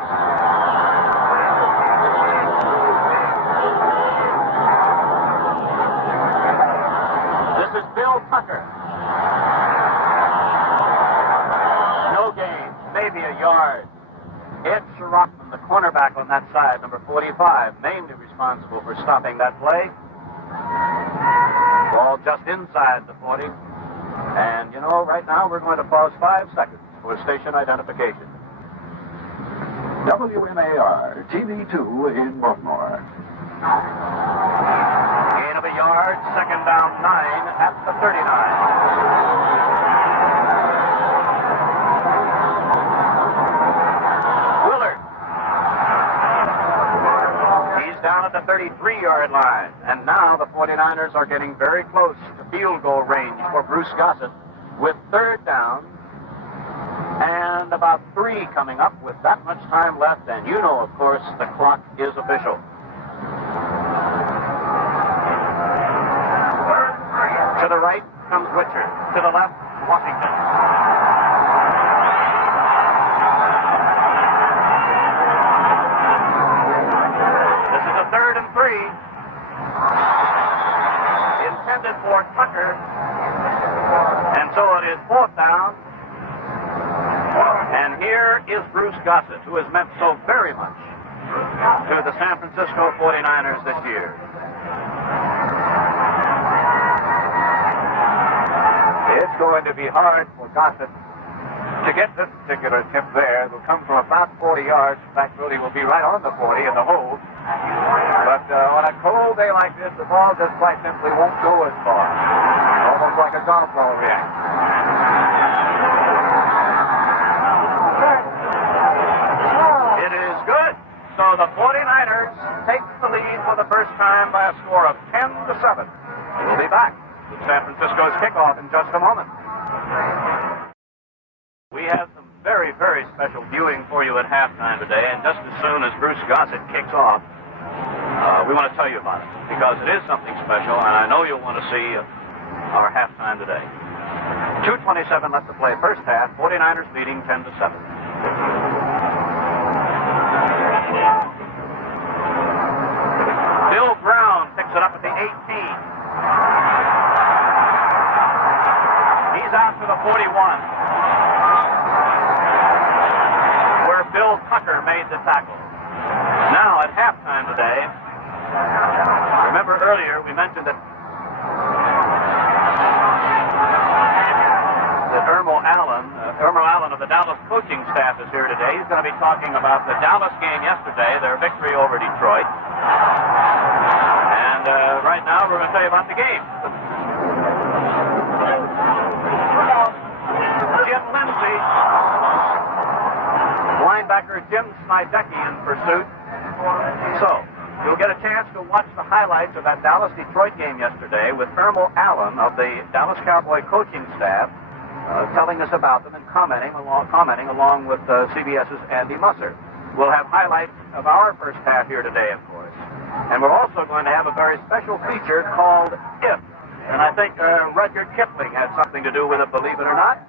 This is Bill Tucker. No gain, maybe a yard. Ed Sherrockman, the cornerback on that side, number 45, mainly responsible for stopping that play. Ball just inside the 40. And, you know, right now we're going to pause 5 seconds for station identification. WMAR TV2 in Baltimore. Gain of a yard, second down 9 at the 39. Willard. He's down at the 33-yard line. And now the 49ers are getting very close to field goal range for Bruce Gossett with third down and about 3 coming up with that much time left. And you know, of course, the clock is official. To the right comes Richard. To the left, Washington. This is a 3rd and 3. Intended for Tucker. And so it is 4th down. And here is Bruce Gossett, who has meant so very much to the San Francisco 49ers this year. It's going to be hard for Gossett to get this particular tip there. It will come from about 40 yards. In fact, really will be right on the 40 in the hole. But on a cold day like this, the ball just quite simply won't go as far. Almost like a golf ball react. It is good. So the 49ers take the lead for the first time by a score of 10-7. We'll be back with San Francisco's kickoff in just a moment. We have some very, very special viewing for you at halftime today, and just as soon as Bruce Gossett kicks off, we want to tell you about it, because it is something special, and I know you'll want to see our halftime today. 2:27 left to play first half, 49ers leading 10-7. Bill Brown picks it up at the 18. He's out to the 41, where Bill Tucker made the tackle. Now, at halftime today, remember earlier we mentioned that Summerall Allen of the Dallas coaching staff is here today. He's going to be talking about the Dallas game yesterday, their victory over Detroit. And right now we're going to tell you about the game. Jim Lindsay, linebacker Jim Snydecki in pursuit. So, you'll get a chance to watch the highlights of that Dallas-Detroit game yesterday with Summerall Allen of the Dallas Cowboy coaching staff telling us about them and commenting along with CBS's Andy Musser. We'll have highlights of our first half here today, of course. And we're also going to have a very special feature called If. And I think Rudyard Kipling had something to do with it, believe it or not.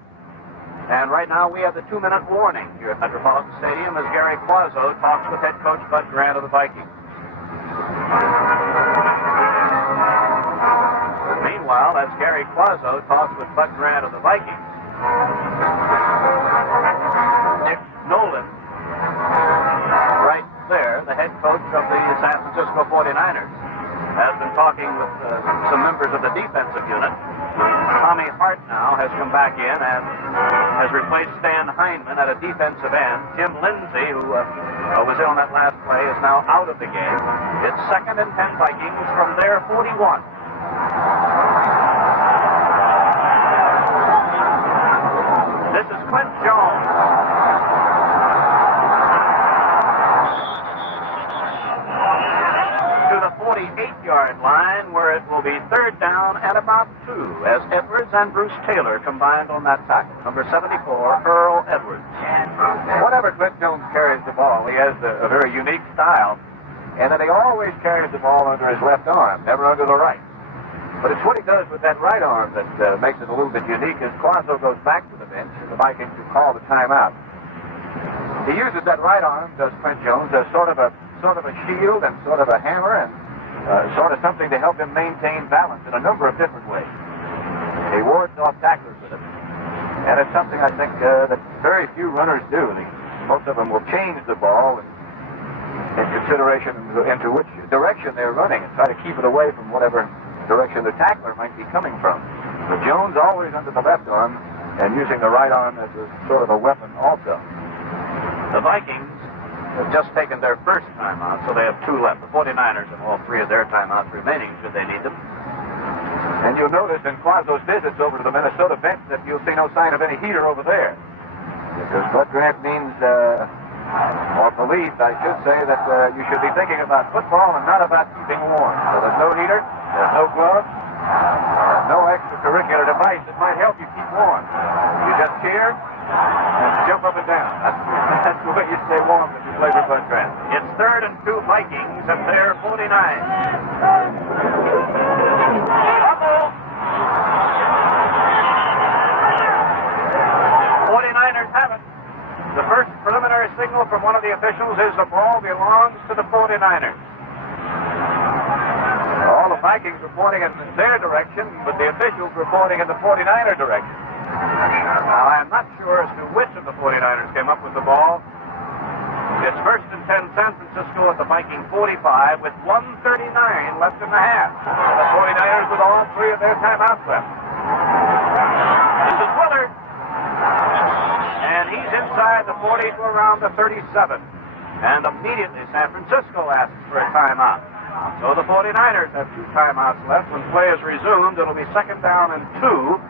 And right now we have the 2-minute warning here at Metropolitan Stadium as Gary Quazzo talks with head coach Bud Grant of the Vikings. Meanwhile, as Gary Quazzo talks with Bud Grant of the Vikings, Dick Nolan, right there, the head coach of the San Francisco 49ers, has been talking with some members of the defensive unit. Tommy Hart now has come back in and has replaced Stan Heinman at a defensive end. Tim Lindsay, who was in on that last play, is now out of the game. It's 2nd and 10 Vikings from their 41. This is Clint Jones. To the 48-yard line, where it will be 3rd down and about 2, as Edwards and Bruce Taylor combined on that tackle. Number 74, Earl Edwards. Whenever Clint Jones carries the ball, he has a very unique style, and that he always carries the ball under his left arm, never under the right. But it's what he does with that right arm that makes it a little bit unique. As Quazzo goes back to the bench, and the Vikings will call the timeout. He uses that right arm, does Clint Jones, as sort of a shield and sort of a hammer and sort of something to help him maintain balance in a number of different ways. He wards off tacklers with it. And it's something I think that very few runners do. Most of them will change the ball in consideration into which direction they're running and try to keep it away from whatever direction the tackler might be coming from. But Jones always under the left arm and using the right arm as a sort of a weapon also. The Vikings have just taken their first timeout, so they have 2 left. The 49ers have all 3 of their timeouts remaining, should they need them. And you'll notice in Quazzo's visits over to the Minnesota bench that you'll see no sign of any heater over there. Because Bud Grant means, or believes, I should say, that you should be thinking about football and not about keeping warm. So there's no heater, there's no gloves, no extracurricular device that might help you keep warm. You just cheer and jump up and down. That's the way you stay warm if you play for Bud Grant. It's 3rd and 2 Vikings at their 49. 49ers have it. The first preliminary signal from one of the officials is the ball belongs to the 49ers. All the Vikings reporting in their direction, but the officials reporting in the 49er direction. Now, I'm not sure as to which of the 49ers came up with the ball. It's 1st and 10 San Francisco at the Viking 45 with 1:39 left in the half. The 49ers with all 3 of their timeouts left. This is Willard. And he's inside the 40 to around the 37. And immediately San Francisco asks for a timeout. So the 49ers have 2 timeouts left. When play is resumed, it'll be 2nd down and 2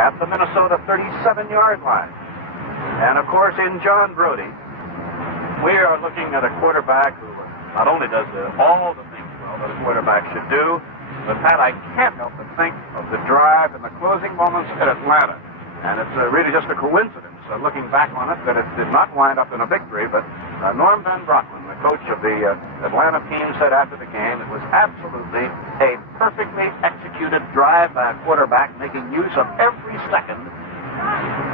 at the Minnesota 37-yard line. And of course, in John Brody, we are looking at a quarterback who not only does all the things well that a quarterback should do, but Pat, I can't help but think of the drive in the closing moments at Atlanta. And it's really just a coincidence, looking back on it, that it did not wind up in a victory, but Norm Van Brocklin, the coach of the Atlanta team, said after the game it was absolutely a perfectly executed drive by a quarterback making use of every second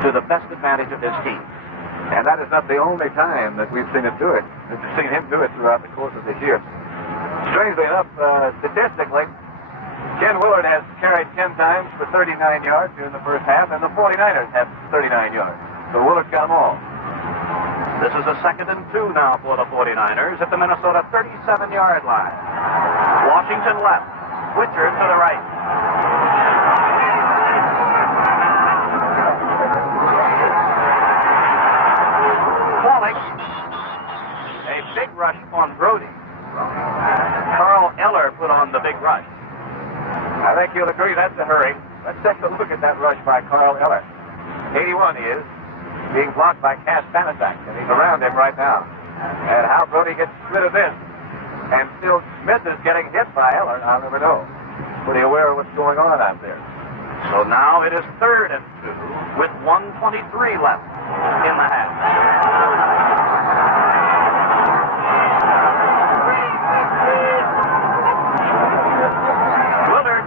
to the best advantage of his team. And that is not the only time that we've seen him do it. We've seen him do it throughout the course of this year. Strangely enough, statistically, Ken Willard has carried 10 times for 39 yards during the first half, and the 49ers have 39 yards. So Willard's got them all. This is a 2nd and 2 now for the 49ers at the Minnesota 37-yard line. Washington left. Switcher to the right. A big rush on Brody. Carl Eller put on the big rush. I think you'll agree that's a hurry. Let's take a look at that rush by Carl Eller. 81 he is, being blocked by Cass Panasak, and he's around him right now. And how Brody gets rid of this and still misses getting hit by Eller, I'll never know. Pretty aware of what's going on out there. So now it is 3rd and 2 with 1:23 left in the half. Willard,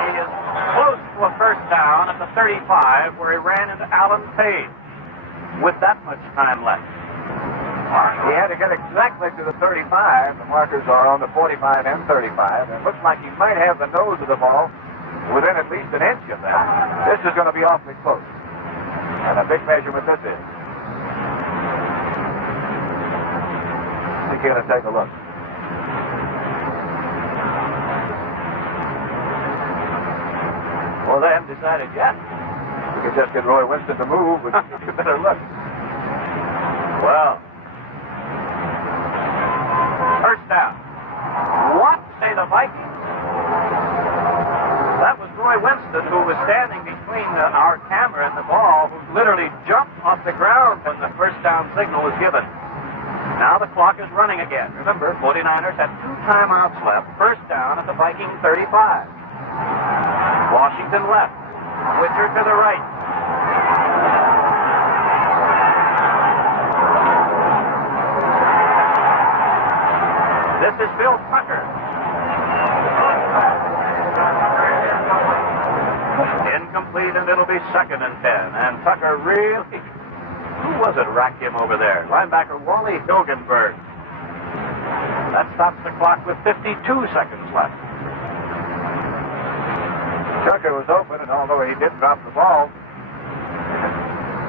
he is close to a first down at the 35 where he ran into Alan Page with that much time left. He had to get exactly to the 35. The markers are on the 45 and 35. And it looks like he might have the nose of the ball within at least an inch of that. This is going to be awfully close. And a big measurement this is. I think you're going to take a look. Well, they haven't decided yet. We could just get Roy Winston to move, but you better look. Well, first down. What say the Vikings? That was Roy Winston, who was standing between our camera and the ball, who literally jumped off the ground when the first down signal was given. Now the clock is running again. Remember, 49ers have 2 timeouts left. First down at the Viking 35. Washington left. Switcher to the right. This is Bill Tucker. Incomplete, and it'll be 2nd and 10. And Tucker really... Who was it racked him over there? Linebacker Wally Hilgenberg. That stops the clock with 52 seconds left. Tucker was open, and although he did drop the ball,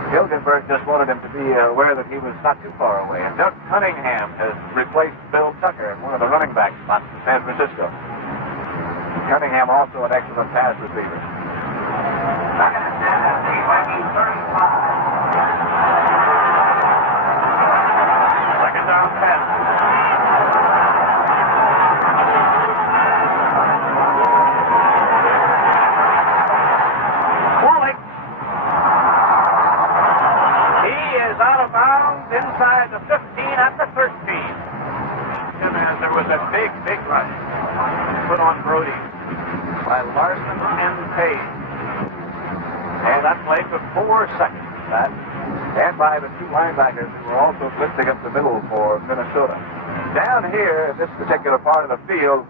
Hilgenberg just wanted him to be aware that he was not too far away. And Doug Cunningham has replaced Bill Tucker in one of the running back spots in San Francisco. Cunningham also an excellent pass receiver. Second down pass. Out of bounds inside the 15 at the 13. As there was a big rush put on Brody by Larson and Page. And that play took 4 seconds. That And by the 2 linebackers who were also blitzing up the middle for Minnesota. Down here, in this particular part of the field,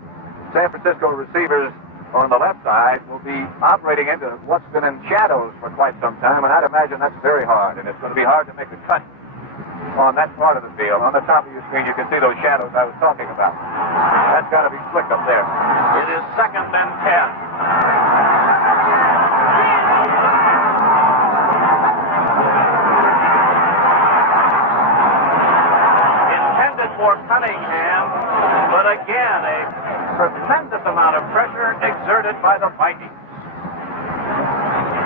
San Francisco receivers on the left side will be operating into what's been in shadows for quite some time, and I'd imagine that's very hard, and it's going to be hard to make a cut on that part of the field. On the top of your screen, you can see those shadows I was talking about. That's got to be slick up there. It is 2nd and 10. Intended for Cunningham, but again, a tremendous amount of pressure exerted by the Vikings.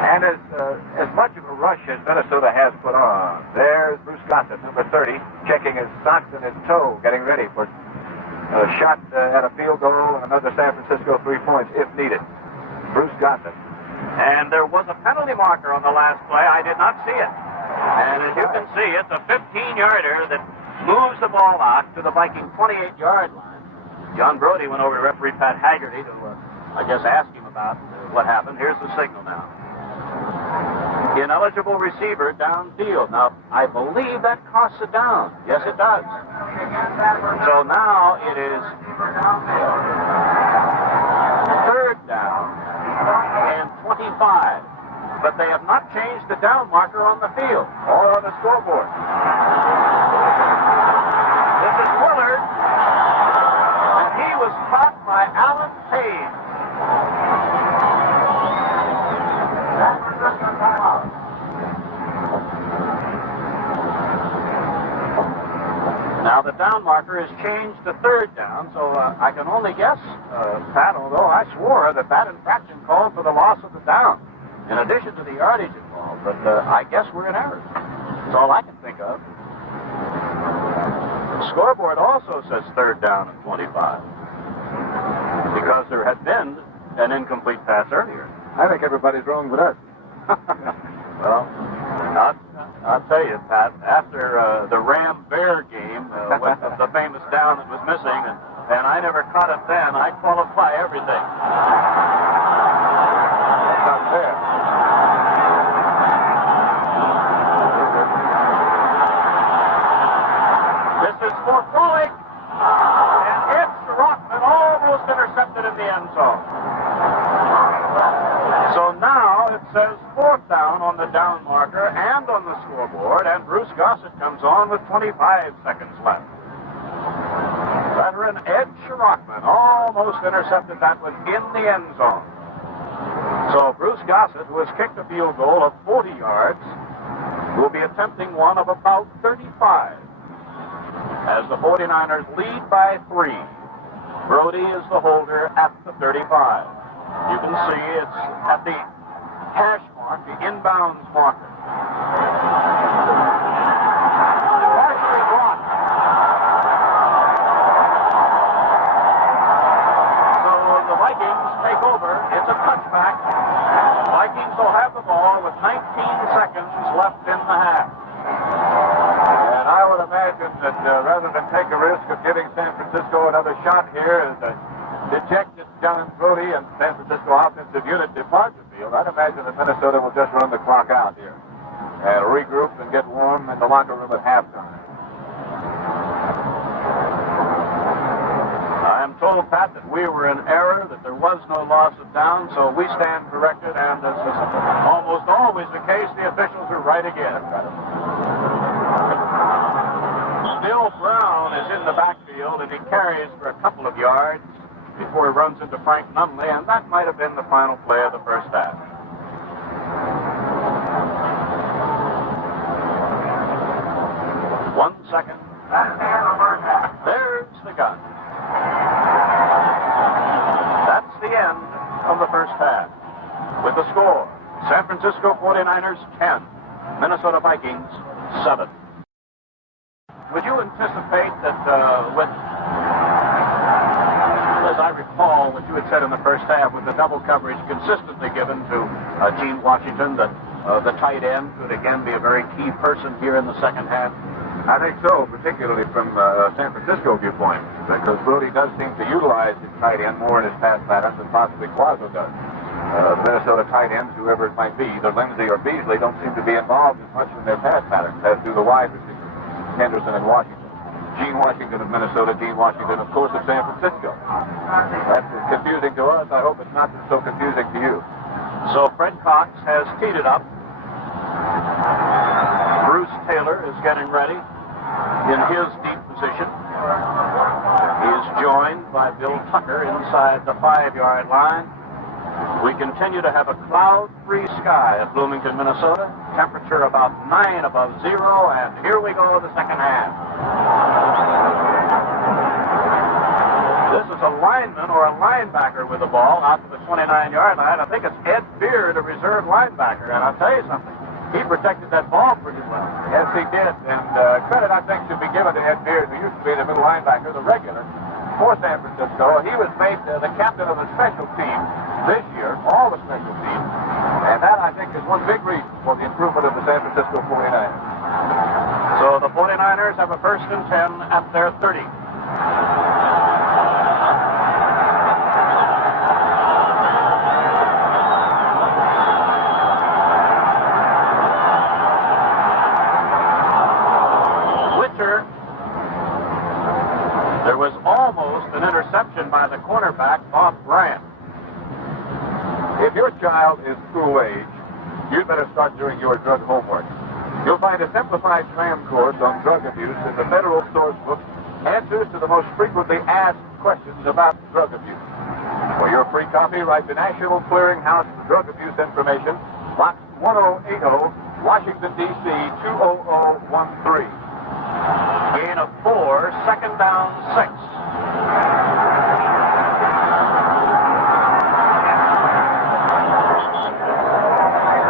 And as much of a rush as Minnesota has put on, there's Bruce Gossett, number 30, checking his socks and his toe, getting ready for a shot at a field goal and another San Francisco 3 points if needed. Bruce Gossett. And there was a penalty marker on the last play. I did not see it. And as you can see, it's a 15-yarder that moves the ball out to the Viking 28-yard line. John Brody went over to referee Pat Haggerty to, I guess, ask him about what happened. Here's the signal now. Ineligible receiver downfield. Now, I believe that costs a down. Yes, it does. So now it is 3rd down and 25. But they have not changed the down marker on the field or on the scoreboard. This is Willard. He was caught by Alan Page. Now the down marker is changed to 3rd down, so I can only guess, Pat, although I swore that infraction called for the loss of the down, in addition to the yardage involved, but I guess we're in error. That's all I can think of. The scoreboard also says 3rd down and 25. Because there had been an incomplete pass earlier. I think everybody's wrong with us. Well, I'll tell you, Pat, after the Ram-Bear game, with the famous down that was missing, and I never caught it then, I qualify everything. says fourth down on the down marker and on the scoreboard, and Bruce Gossett comes on with 25 seconds left. Veteran Ed Schrockman almost intercepted that one in the end zone. So Bruce Gossett, who has kicked a field goal of 40 yards, will be attempting one of about 35. As the 49ers lead by 3. Brody is the holder at the 35. You can see it's at the hash mark, the inbounds marker. Partially blocked. So the Vikings take over. It's a touchback. The Vikings will have the ball with 19 seconds left in the half. And I would imagine that rather than take a risk of giving San Francisco another shot here, as a dejected John Brody and San Francisco offensive unit depart the field, I'd imagine that Minnesota will just run the clock out here and regroup and get warm in the locker room at halftime. I am told, Pat, that we were in error, that there was no loss of down, so we stand corrected, and as is almost always the case, the officials are right again. Bill Brown is in the backfield, and he carries for a couple of yards before he runs into Frank Nunley, and that might have been the final play of the first half. One second. There's the gun. That's the end of the first half. With the score, San Francisco 49ers 10, Minnesota Vikings 7. Would you anticipate that as I recall what you had said in the first half, with the double coverage consistently given to Gene Washington, that the tight end could again be a very key person here in the second half? I think so, particularly from San Francisco viewpoint, because Brody does seem to utilize his tight end more in his pass patterns than possibly Quazzo does. Minnesota tight ends, whoever it might be, either Lindsey or Beasley, don't seem to be involved as much in their pass patterns as do the wide receivers, Henderson and Washington. Gene Washington of Minnesota, Gene Washington, of course, of San Francisco. That's confusing to us. I hope it's not so confusing to you. So Fred Cox has teed it up. Bruce Taylor is getting ready in his deep position. He is joined by Bill Tucker inside the 5-yard line. We continue to have a cloud-free sky at Bloomington, Minnesota. Temperature about 9 above zero, and here we go the second half. This is a lineman or a linebacker with the ball out to the 29-yard line. I think it's Ed Beard, a reserve linebacker, and I'll tell you something. He protected that ball pretty well. Yes, he did. And credit, I think, should be given to Ed Beard, who used to be the middle linebacker, the regular, for San Francisco. He was made the captain of the special team this year, all the special teams. And that, I think, is one big reason for the improvement of the San Francisco 49ers. So the 49ers have a 1st and 10 at their 30. There was almost an interception by the cornerback, Bob Bryant. If your child is school age, you'd better start doing your drug homework. You'll find a simplified cram course on drug abuse in the Federal Source Book, answers to the most frequently asked questions about drug abuse. For your free copy, write the National Clearinghouse Drug Abuse Information, Box 1080, Washington, D.C. 20013. Gain of 4, second down 6.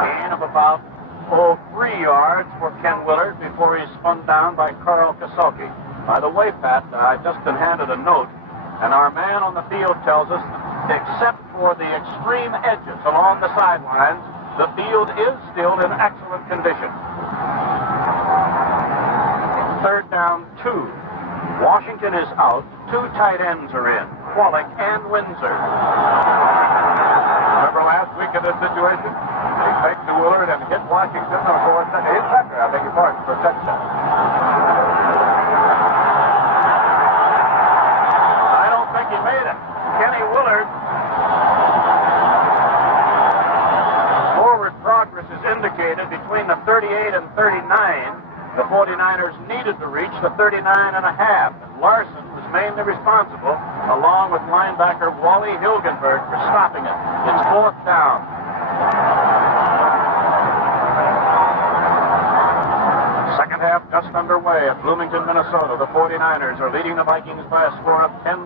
Gain of about 3 yards for Ken Willard before he's spun down by Carl Kasoki. By the way, Pat, I just been handed a note, and our man on the field tells us, except for the extreme edges along the sidelines, the field is still in excellent condition. 3rd down 2. Washington is out. 2 tight ends are in, Qualick and Windsor. Remember last week in this situation? He faked to Willard and hit Washington, or for hit Tucker, I beg your pardon, for a touchdown. I don't think he made it. Kenny Willard, forward 38 and 39. The 49ers needed to reach the 39 and a half. And Larson was mainly responsible, along with linebacker Wally Hilgenberg, for stopping it. It's fourth down. Second half just underway at Bloomington, Minnesota. The 49ers are leading the Vikings by a score of 10-7.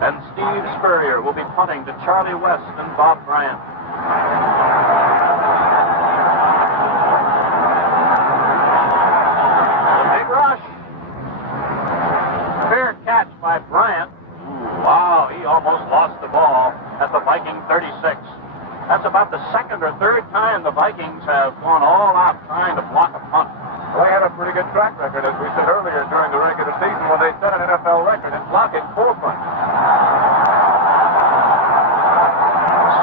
And Steve Spurrier will be punting to Charlie West and Bob Bryant. By Bryant. Wow, he almost lost the ball at the Viking 36. That's about the second or third time the Vikings have gone all out trying to block a punt. Well, they had a pretty good track record, as we said earlier, during the regular season when they set an NFL record in blocking 4 punts.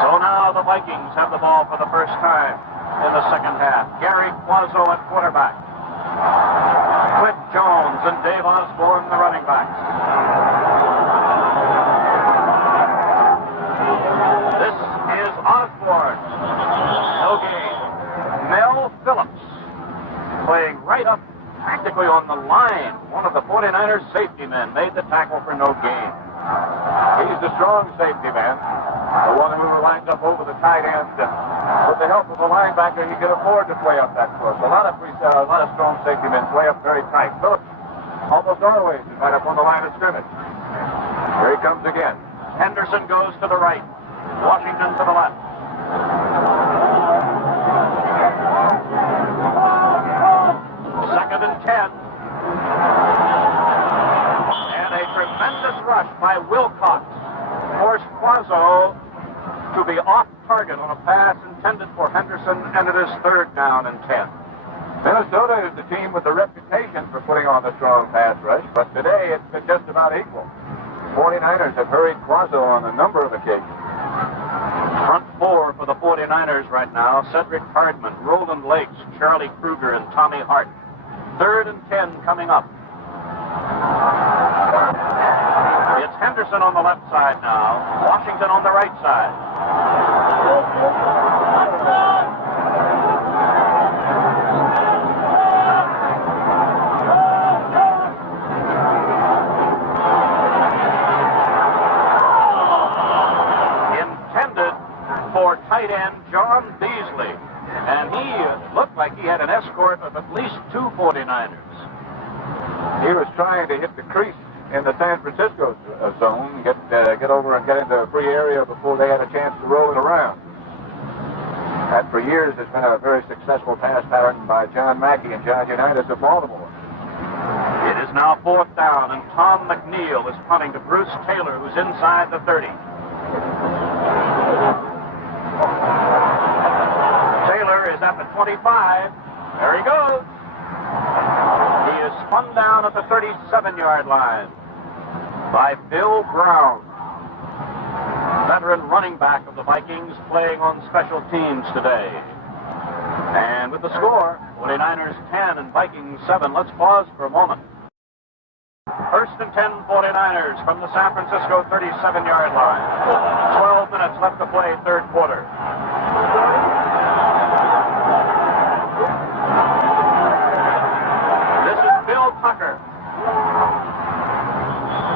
So now the Vikings have the ball for the first time in the second half. Gary Quazzo at quarterback. Cliff Jones and Dave Osborne, the running backs. This is Osborne. No gain. Mel Phillips playing right up practically on the line. One of the 49ers safety men made the tackle for no gain. He's the strong safety man, the one who lines up over the tight end. With the help of a linebacker, he can afford to play up that close. A lot of strong safety men play up very tight. Phillips almost always is right up on the line of scrimmage. Here he comes again. Henderson goes to the right. Washington to the left. Second and 10. And a tremendous rush by Wilcox forced Quazzo to be off target on a pass intended for Henderson, and it is third down and 10. Minnesota is the team with the reputation for putting on the strong pass rush, but today it's been just about equal. 49ers have hurried Quazzo on a number of occasions. Front four for the 49ers right now: Cedric Hardman, Roland Lakes, Charlie Kruger, and Tommy Hart. Third and 10 coming up. It's Henderson on the left side now. Washington on the right side. Intended for tight end John Beasley. And he looked like he had an escort of at least 2 49ers. He was trying to hit the crease in the San Francisco zone, get over and get into a free area before they had a chance to roll it around. That for years has been a very successful pass pattern by John Mackey and John Unitas of Baltimore. It is now fourth down, and Tom McNeil is punting to Bruce Taylor, who's inside the 30. Taylor is at the 25. There he goes. He is spun down at the 37-yard line by Bill Brown, veteran running back of the Vikings, playing on special teams today. And with the score, 49ers 10 and Vikings 7. Let's pause for a moment. First and 10 49ers from the San Francisco 37-yard line. 12 minutes left to play, third quarter. This is Bill Tucker.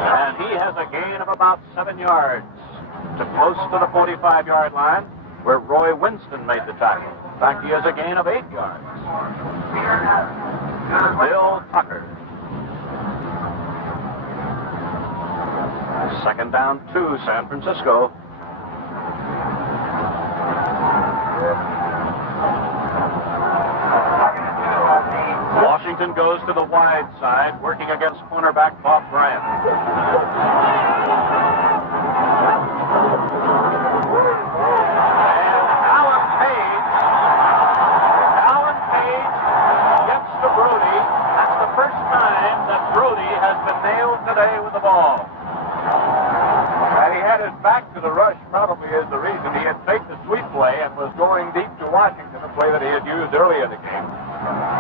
And he has a gain of about 7 yards to close to the 45-yard line, where Roy Winston made the tackle. In fact, he has a gain of 8 yards. Bill Tucker. Second down 2, San Francisco. Washington goes to the wide side, working against cornerback Bob Bryant. And Alan Page gets to Brody. That's the first time that Brody has been nailed today with the ball. And he had his back to the rush, probably is the reason. He had faked the sweep play and was going deep to Washington, a play that he had used earlier in the game.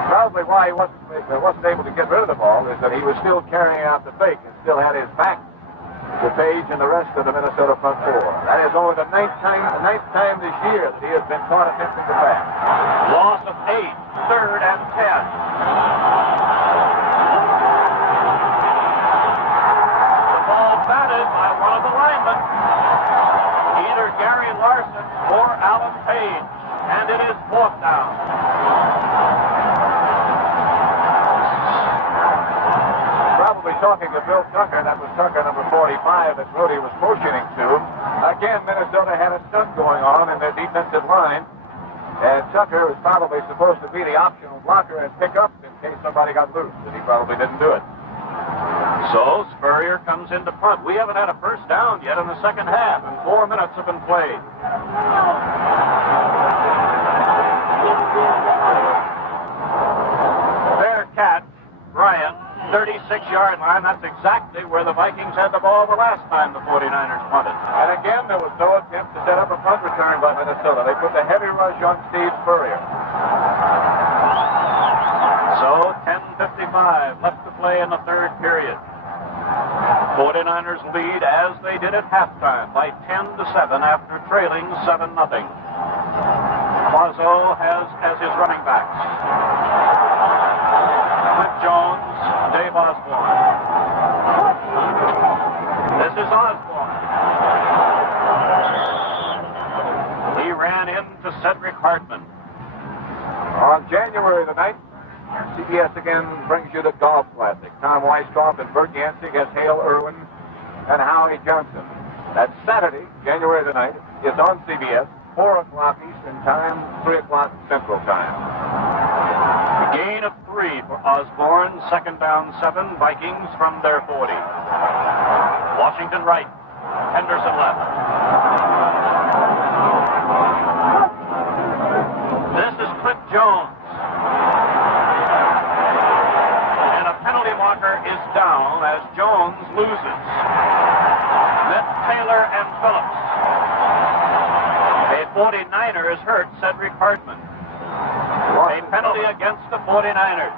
Probably why he wasn't able to get rid of the ball is that he was still carrying out the fake and still had his back to Page and the rest of the Minnesota front four. That is only the ninth time this year that he has been caught attempting to pass. Loss of 8. third and 10. The ball batted by one of the linemen, either Gary Larson or Alan Page, and it is fourth down. Probably talking to Bill Tucker. That was Tucker, number 45, that Brody was motioning to. Again, Minnesota had a stunt going on in their defensive line. And Tucker was probably supposed to be the optional blocker and pick up in case somebody got loose, and he probably didn't do it. So Spurrier comes into punt. We haven't had a first down yet in the second half, and 4 minutes have been played. Fair catch, Bryant, 36-yard line. That's exactly where the Vikings had the ball the last time the 49ers punted. And again, there was no attempt to set up a punt return by Minnesota. They put the heavy rush on Steve Spurrier. So 10:55 left to play in the third period. 49ers lead as they did at halftime by 10-7 after trailing 7-0. Quazzo has as his running backs Cliff Jones, Dave Osborne. This is Osborne. He ran into Cedric Hartman. On January the 9th, CBS again brings you the Golf Classic. Tom Weisskopf and Bert Yancey against Hale Irwin and Howie Johnson. That's Saturday, January the 9th. It's on CBS, 4 o'clock Eastern Time, 3 o'clock Central Time. Gain of 3 for Osborne. Second down 7. Vikings from their 40. Washington right. Henderson left. This is Cliff Jones. And a penalty marker is down as Jones loses. Then Taylor and Phillips. A 49er is hurt, Cedric Hartman. A penalty against the 49ers.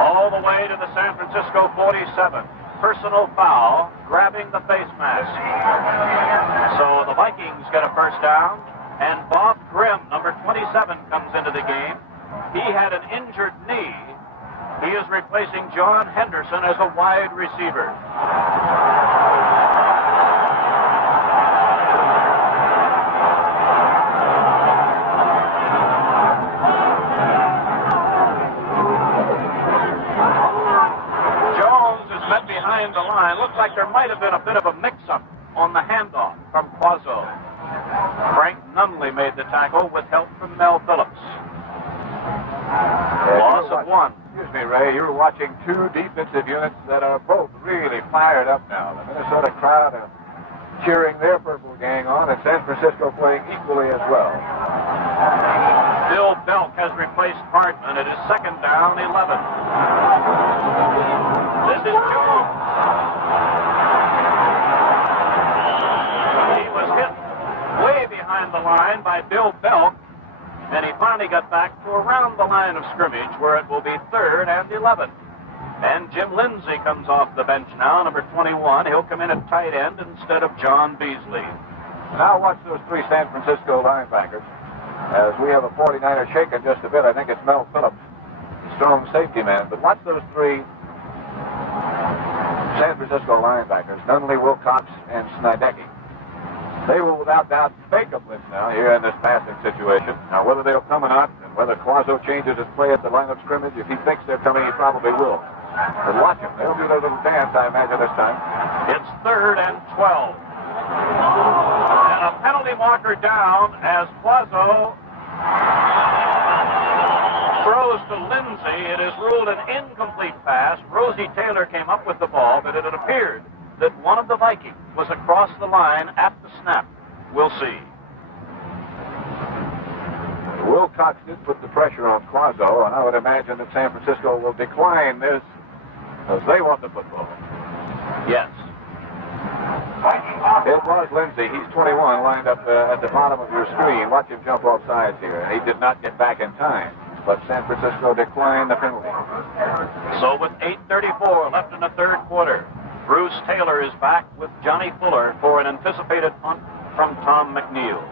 All the way to the San Francisco 47. Personal foul, grabbing the face mask. So the Vikings get a first down, and Bob Grimm, number 27, comes into the game. He had an injured knee. He is replacing John Henderson as a wide receiver. Behind the line. Looks like there might have been a bit of a mix-up on the handoff from Quazzo. Frank Nunley made the tackle with help from Mel Phillips. Loss of 1. Excuse me, Ray. You're watching 2 defensive units that are both really fired up now. The Minnesota crowd are cheering their purple gang on, and San Francisco playing equally as well. Bill Belk has replaced Hartman. It is second down 11. This is Jones. He was hit way behind the line by Bill Belk, and he finally got back to around the line of scrimmage where it will be third and 11. And Jim Lindsay comes off the bench now, number 21. He'll come in at tight end instead of John Beasley. Now watch those 3 San Francisco linebackers. As we have a 49er shaking just a bit, I think it's Mel Phillips, strong safety man. But watch those 3 San Francisco linebackers, Nunley, Wilcox, and Snidecki. They will without doubt fake a blitz now here in this passing situation. Now whether they'll come or not, and whether Quazzo changes his play at the line of scrimmage, if he thinks they're coming, he probably will. But watch him. They'll do their little dance, I imagine, this time. It's third and 12. And a penalty marker down as Quazzo throws to Lindsay. It is ruled an incomplete pass. Rosie Taylor came up with the ball, but it had appeared that one of the Vikings was across the line at the snap. We'll see. Wilcox did put the pressure on Quazzo, and I would imagine that San Francisco will decline this as they want the football. Yes. It was Lindsay. He's 21, lined up at the bottom of your screen. Watch him jump off sides here. He did not get back in time, but San Francisco declined the penalty. So with 8:34 left in the third quarter, Bruce Taylor is back with Johnny Fuller for an anticipated punt from Tom McNeil.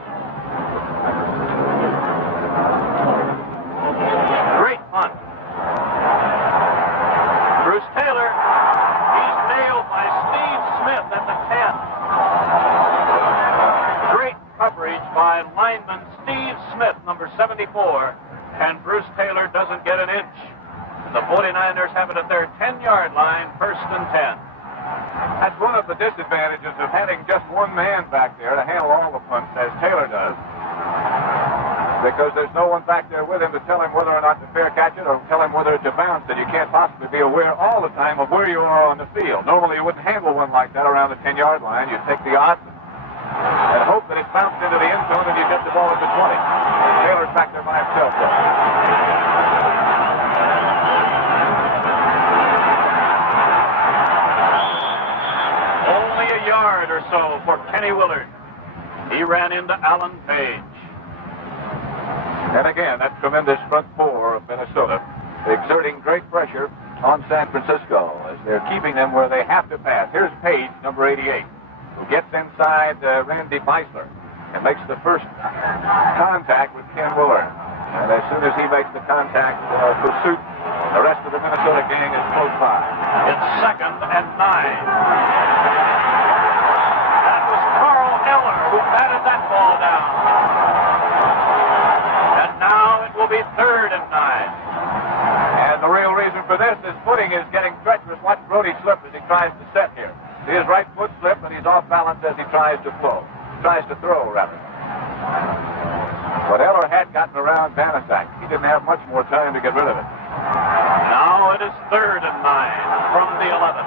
by lineman Steve Smith, number 74, and Bruce Taylor doesn't get an inch. The 49ers have it at their 10-yard line, 1st and 10. That's one of the disadvantages of having just one man back there to handle all the punts, as Taylor does. Because there's no one back there with him to tell him whether or not to fair catch it or tell him whether it's a bounce, that you can't possibly be aware all the time of where you are on the field. Normally you wouldn't handle one like that around the 10-yard line. You'd take the odds and hope that it bounced into the end zone and you get the ball at the 20. Taylor's back there by himself, though. Yard or so for Kenny Willard. He ran into Alan Page. And again, that tremendous front four of Minnesota exerting great pressure on San Francisco as they're keeping them where they have to pass. Here's Page, number 88, who gets inside Randy Meisler and makes the first contact with Ken Willard. And as soon as he makes the contact, pursuit, the rest of the Minnesota gang is close by. It's 2nd and 9. Who batted that ball down. And now it will be 3rd and 9. And the real reason for this is footing is getting treacherous. Watch Brody slip as he tries to set here. See his right foot slip, and he's off balance as he tries to throw, rather. But Eller had gotten around Banaszak. He didn't have much more time to get rid of it. Now it is 3rd and 9 from the 11.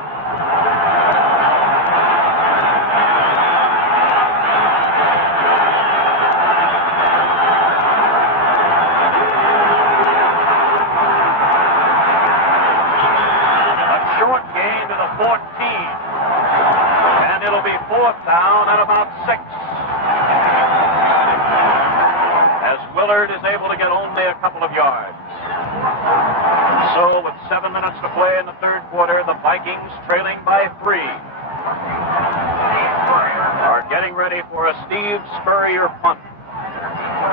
And it'll be 4th down at about 6. As Willard is able to get only a couple of yards. So with 7 minutes to play in the 3rd quarter, the Vikings, trailing by 3, are getting ready for a Steve Spurrier punt.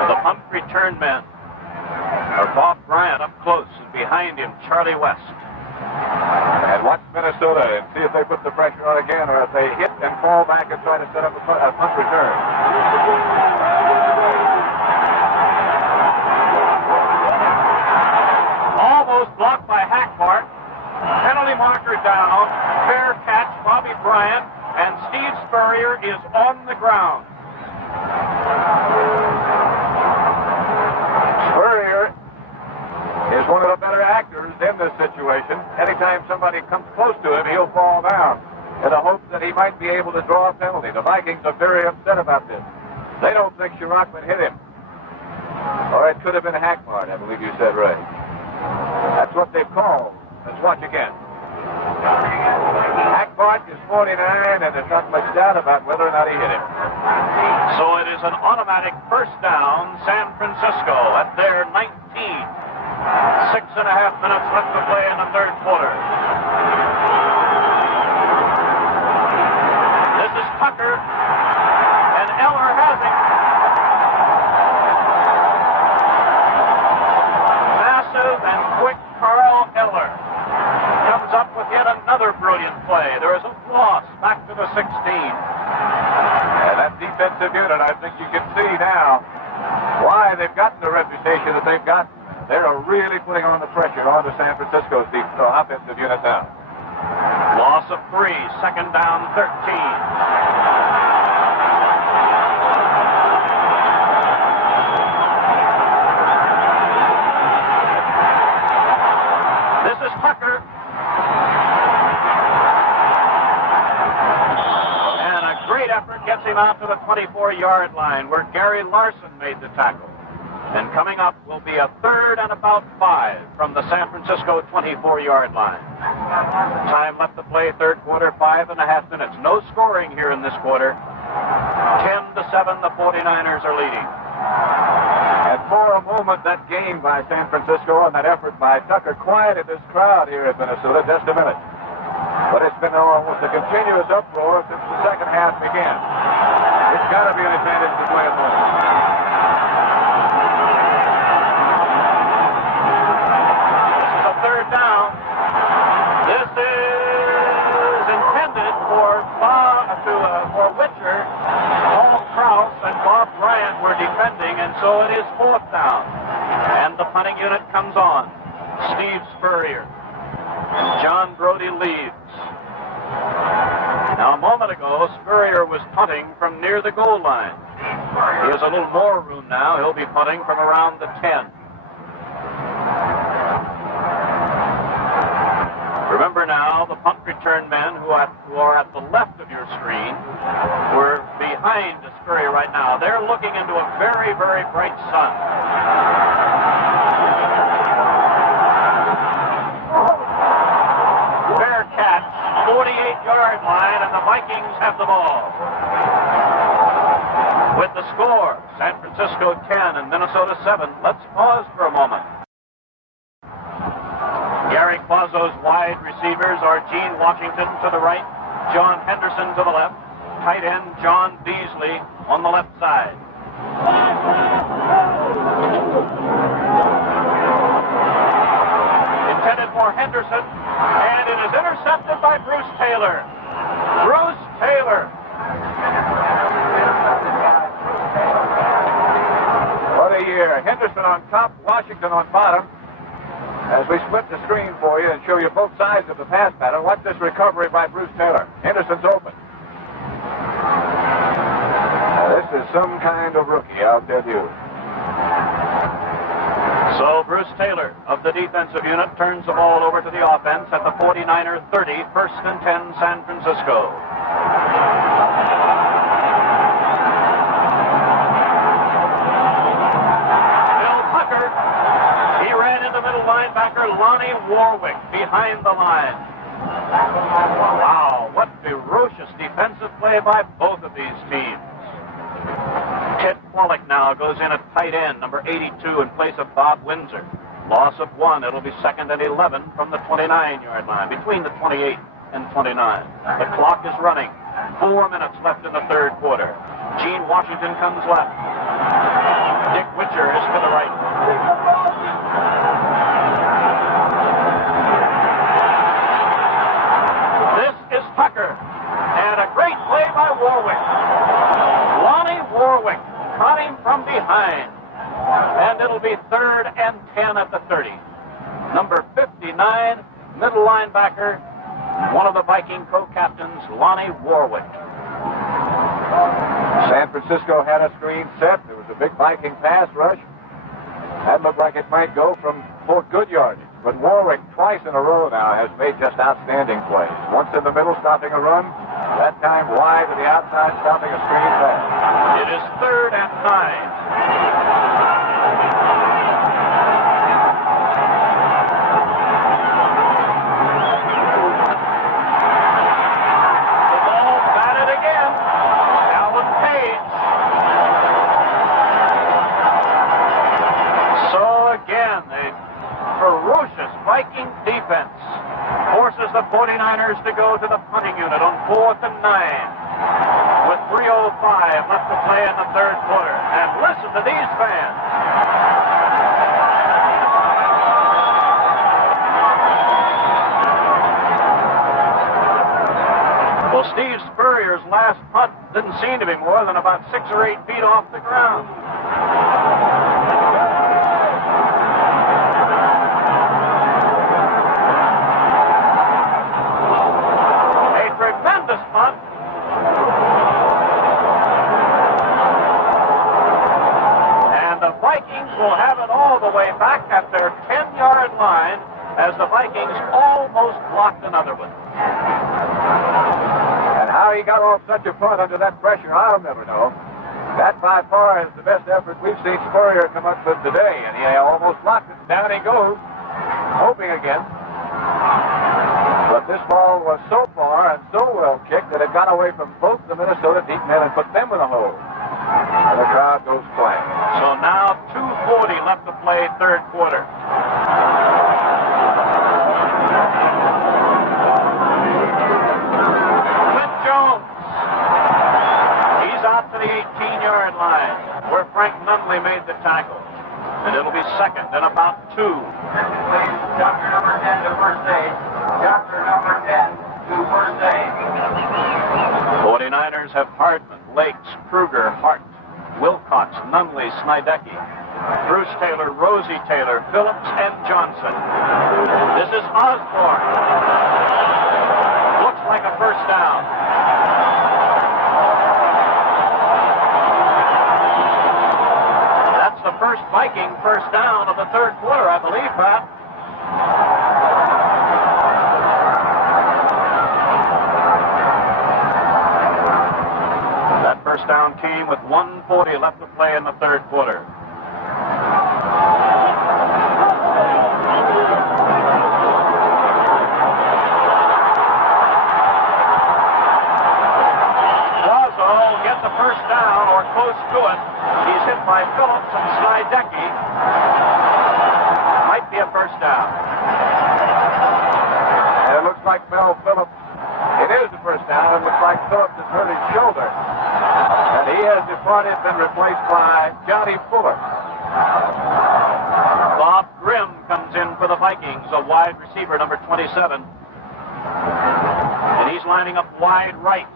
The punt return men are Bob Bryant up close, and behind him Charlie West. And watch Minnesota and see if they put the pressure on again or if they hit and fall back and try to set up a punt return. Almost blocked by Hackbart. Penalty marker down. Fair catch, Bobby Bryant. And Steve Spurrier is on the ground. Spurrier is one of the better actors in this situation. Anytime somebody comes close to him, he'll fall down in the hope that he might be able to draw a penalty. The Vikings are very upset about this. They don't think Sherrockman hit him. Or it could have been Hackbart, I believe you said, Ray. That's what they've called. Let's watch again. Hackbart is 49, and there's not much doubt about whether or not he hit him. So it is an automatic 1st down, San Francisco at their 19. 6.5 minutes left to play in the 3rd quarter. This is Tucker, and Eller has him. Massive and quick Carl Eller comes up with yet another brilliant play. There is a loss back to the 16. And that defensive unit, I think you can see now why they've gotten the reputation that they've gotten. They're really putting on the pressure onto San Francisco's offensive unit now. Loss of 3, 2nd down, 13. This is Tucker. And a great effort gets him out to the 24-yard line where Gary Larson made the tackle. And coming up will be a 3rd and about 5 from the San Francisco 24-yard line. Time left to play, 3rd quarter, 5.5 minutes. No scoring here in this quarter. 10-7, the 49ers are leading. And for a moment, that game by San Francisco and that effort by Tucker quieted this crowd here at Minnesota. Just a minute. But it's been almost a continuous uproar since the second half began. It's got to be an advantage to play at home. Down. This is intended for Witcher. Paul Krause and Bob Bryant were so it is 4th down. And the punting unit comes on. Steve Spurrier. John Brody leads. Now, a moment ago, Spurrier was punting from near the goal line. He has a little more room now. He'll be punting from around the 10. Remember now, the punt return men who are at the left of your screen were behind Spurrier right now. They're looking into a very, very bright sun. Bearcats, 48-yard line, and the Vikings have the ball. With the score, San Francisco 10 and Minnesota 7. Let's pause for a moment. Gary Quazzo's wide receivers are Gene Washington to the right, John Henderson to the left, tight end John Beasley on the left side. Intended for Henderson, and it is intercepted by Bruce Taylor. Bruce Taylor. What a year. Henderson on top, Washington on bottom. As we split the screen for you and show you both sides of the pass pattern, watch this recovery by Bruce Taylor. Henderson's open. This is some kind of rookie, I'll tell you. So Bruce Taylor of the defensive unit turns the ball over to the offense at the 49er 30, 1st and 10 San Francisco. Linebacker Lonnie Warwick behind the line. Wow, what ferocious defensive play by both of these teams. Ted Pollock now goes in at tight end, number 82, in place of Bob Windsor. Loss of 1. It'll be 2nd and 11 from the 29-yard line, between the 28 and 29. The clock is running. 4 minutes left in the 3rd quarter. Gene Washington comes left. Dick Witcher is to the right. Tucker, and a great play by Warwick. Lonnie Warwick caught him from behind, and it'll be 3rd and 10 at the 30. Number 59, middle linebacker, one of the Viking co-captains, Lonnie Warwick. San Francisco had a screen set. There was a big Viking pass rush. That looked like it might go for good yardage. But Warwick, twice in a row now, has made just outstanding plays. Once in the middle, stopping a run. That time wide to the outside, stopping a screen pass. It is 3rd and 9. The ball batted again. Alvin Page. So again, the ferocious Viking defense forces the 49ers to go to the punting unit on 4th and 9 with 3:05 left to play in the 3rd quarter. And listen to these fans. Well, Steve Spurrier's last punt didn't seem to be more than about 6 or 8 feet off the ground. Punt. And the Vikings will have it all the way back at their 10-yard line as the Vikings almost blocked another one. And how he got off such a punt under that pressure, I'll never know. That by far is the best effort we've seen Spurrier come up with today, and he almost blocked it. Down he goes, hoping again. But this ball was so far and so well kicked that it got away from both the Minnesota deep men and put them in a hole. And the crowd goes quiet. So now 2:40 left to play, 3rd quarter. Clint Jones. He's out to the 18-yard line where Frank Nunley made the tackle. And it'll be 2nd and about 2. Doctor number 10 to first aid. Doctor number 10 to first aid. 49ers have Hardman, Lakes, Kruger, Hart. Wilcox, Nunley, Snidecki, Bruce Taylor, Rosie Taylor, Phillips, and Johnson. This is Osborne. Looks like a first down. That's the first Viking first down of the third quarter, I believe, Pat. That first down came with 1:40 left to play in the third quarter. The first down, or close to it. He's hit by Phillips and Snidecki. Might be a first down. And it looks like Mel Phillips. It is the first down. It looks like Phillips has hurt his shoulder. And he has departed, been replaced by Johnny Fuller. Bob Grimm comes in for the Vikings, a wide receiver, number 27. And he's lining up wide right.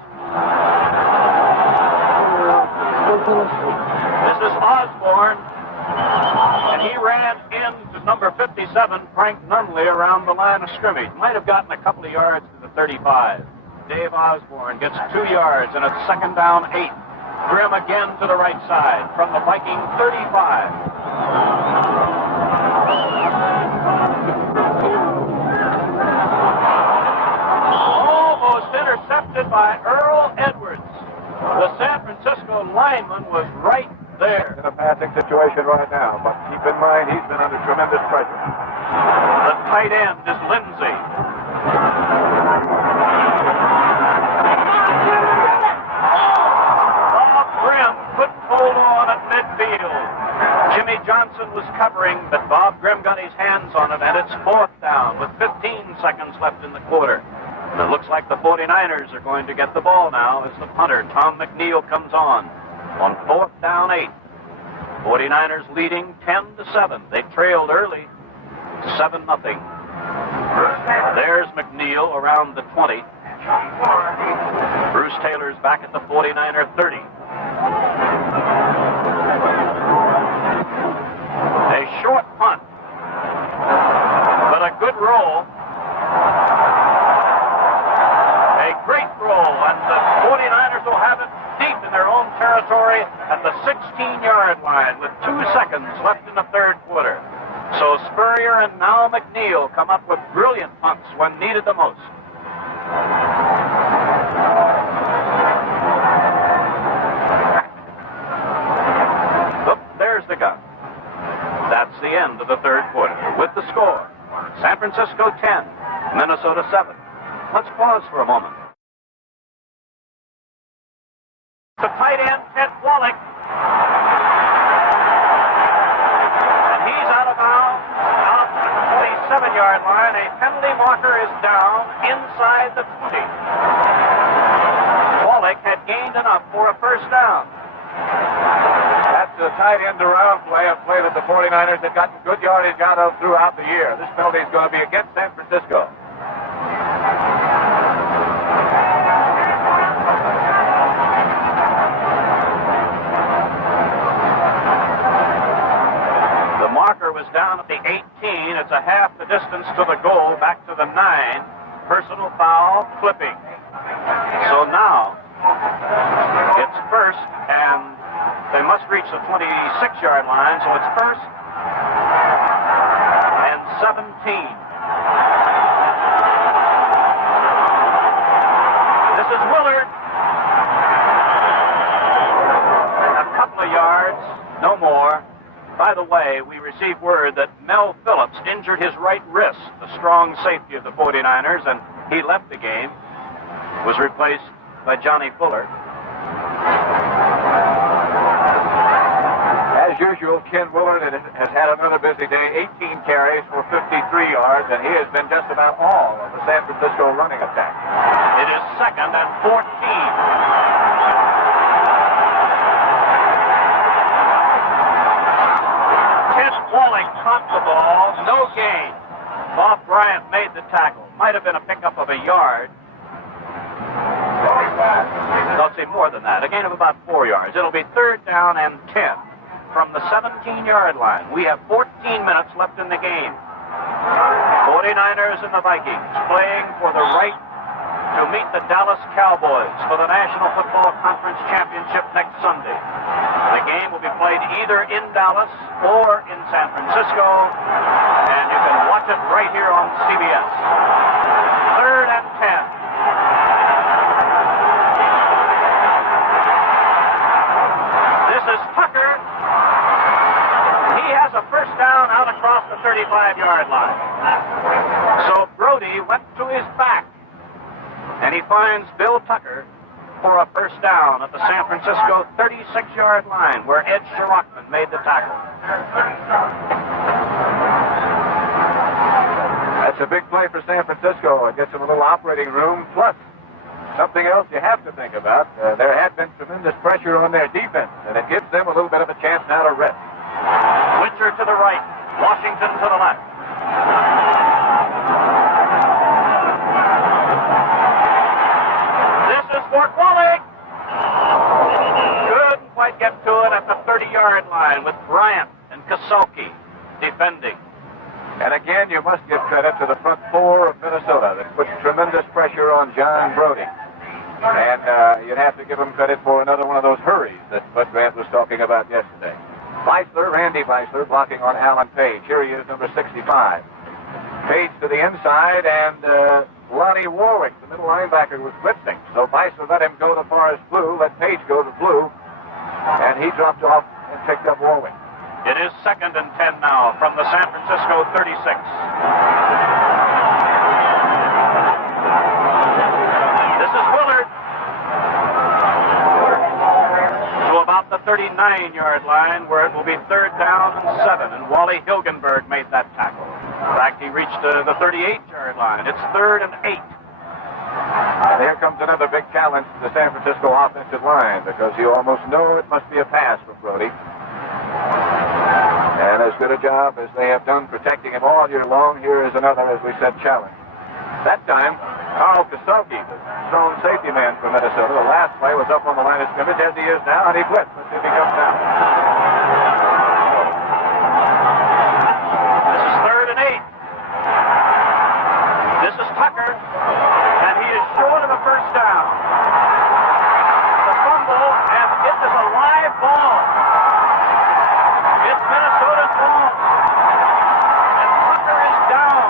This is Osborne, and he ran into number 57, Frank Nunley, around the line of scrimmage. Might have gotten a couple of yards to the 35. Dave Osborne gets 2 yards, and it's second down 8. Grimm again to the right side from the Viking 35. Almost intercepted by Earl Edwards. The San Francisco lineman was right there. In a passing situation right now, but keep in mind he's been under tremendous pressure. The tight end is Lindsay. Bob Grimm couldn't hold on at midfield. Jimmy Johnson was covering, but Bob Grimm got his hands on it, and it's fourth down with 15 seconds left in the quarter. And it looks like the 49ers are going to get the ball now as the punter, Tom McNeil, comes on fourth down 8. 49ers leading 10-7. They trailed early, 7-0. There's McNeil around the 20. Bruce Taylor's back at the 49er 30. A short punt, but a good roll. A great roll, and the 49ers will have it deep in their own territory at the 16-yard line with 2 seconds left in the third quarter. So Spurrier and now McNeil come up with brilliant punts when needed the most. Look, there's the gun. That's the end of the third quarter with the score. San Francisco 10, Minnesota 7. Let's pause for a moment. The tight end, Ted Wallach. And he's out of bounds out at the 27-yard line. A penalty marker is down inside the 20. Wallach had gained enough for a first down. That's the tight end around play, a play that the 49ers have gotten good yardage out of throughout the year. This penalty is going to be against San Francisco. Was down at the 18. It's a half the distance to the goal, back to the 9. Personal foul, clipping. So now it's first, and they must reach the 26-yard line, so it's first and 17. This is Willard. A couple of yards, no more. By the way, we received word that Mel Phillips injured his right wrist, the strong safety of the 49ers, and he left the game, was replaced by Johnny Fuller. As usual, Ken Willard has had another busy day, 18 carries for 53 yards, and he has been just about all of the San Francisco running attack. It is second and 14. Wallach caught the ball, no gain. Bob Bryant made the tackle. Might have been a pickup of a yard. Let's see, more than that. A gain of about 4 yards. It'll be 3rd down and 10 from the 17-yard line. We have 14 minutes left in the game. 49ers and the Vikings playing for the right to meet the Dallas Cowboys for the National Football Conference Championship next Sunday. The game will be played either in Dallas or in San Francisco, and you can watch it right here on CBS. 3rd and 10. This is Tucker. He has a first down out across the 35-yard line. So Brody went to his back, and he finds Bill Tucker for a first down at the San Francisco 36-yard line, where Ed Shirachman made the tackle. That's a big play for San Francisco. It gets them a little operating room, plus something else you have to think about. There had been tremendous pressure on their defense, and it gives them a little bit of a chance now to rest. Witcher to the right, Washington to the left. This is Fort Wally. Couldn't quite get to it at the 30-yard line with Bryant and Kasalki defending. And again, you must give credit to the front four of Minnesota that put tremendous pressure on John Brody. And you'd have to give him credit for another one of those hurries that Bud Grant was talking about yesterday. Randy Weissler, blocking on Alan Page. Here he is, number 65. Page to the inside, and Lonnie Warwick, the middle linebacker, was blitzing. So Weissler let him go to Forest Blue, let Page go to Blue, and he dropped off and picked up Warwick. It is 2nd and 10 now from the San Francisco 36. This is Willard to about the 39-yard line, where it will be 3rd down and 7, and Wally Hilgenberg made that tackle. In fact, he reached the 38-yard line. It's 3rd and 8. And here comes another big challenge to the San Francisco offensive line, because you almost know it must be a pass from Brody. And as good a job as they have done protecting him all year long, here is another, as we said, challenge. That time, Carl Kasalki, the strong safety man for Minnesota, the last play was up on the line of scrimmage, as he is now, and he blitzed. Let's see if he comes down. This is 3rd and 8. This is Tucker, and he is short of a first down. The fumble, and it is a live ball. It's Minnesota's ball. And Tucker is down.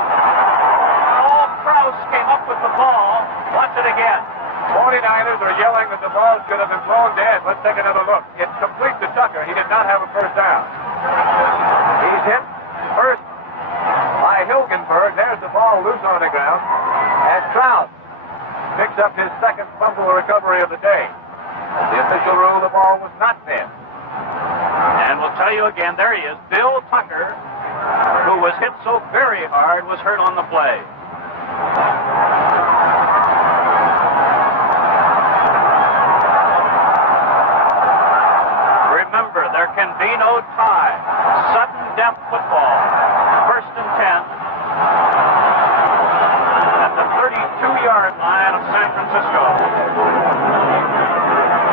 Paul Krause came up with the ball. Watch it again. 49ers are yelling that the ball should have been thrown dead. Let's take another look. It's complete to Tucker. He did not have a first down. He's hit first by Hilgenberg. There's the ball loose on the ground. And Krause picks up his second fumble recovery of the day. The official ruled the ball was not dead. And we'll tell you again, there he is. Bill Tucker, who was hit so very hard, was hurt on the play. Remember, there can be no tie. Sudden death football. 1st and 10 at the 32-yard line of San Francisco.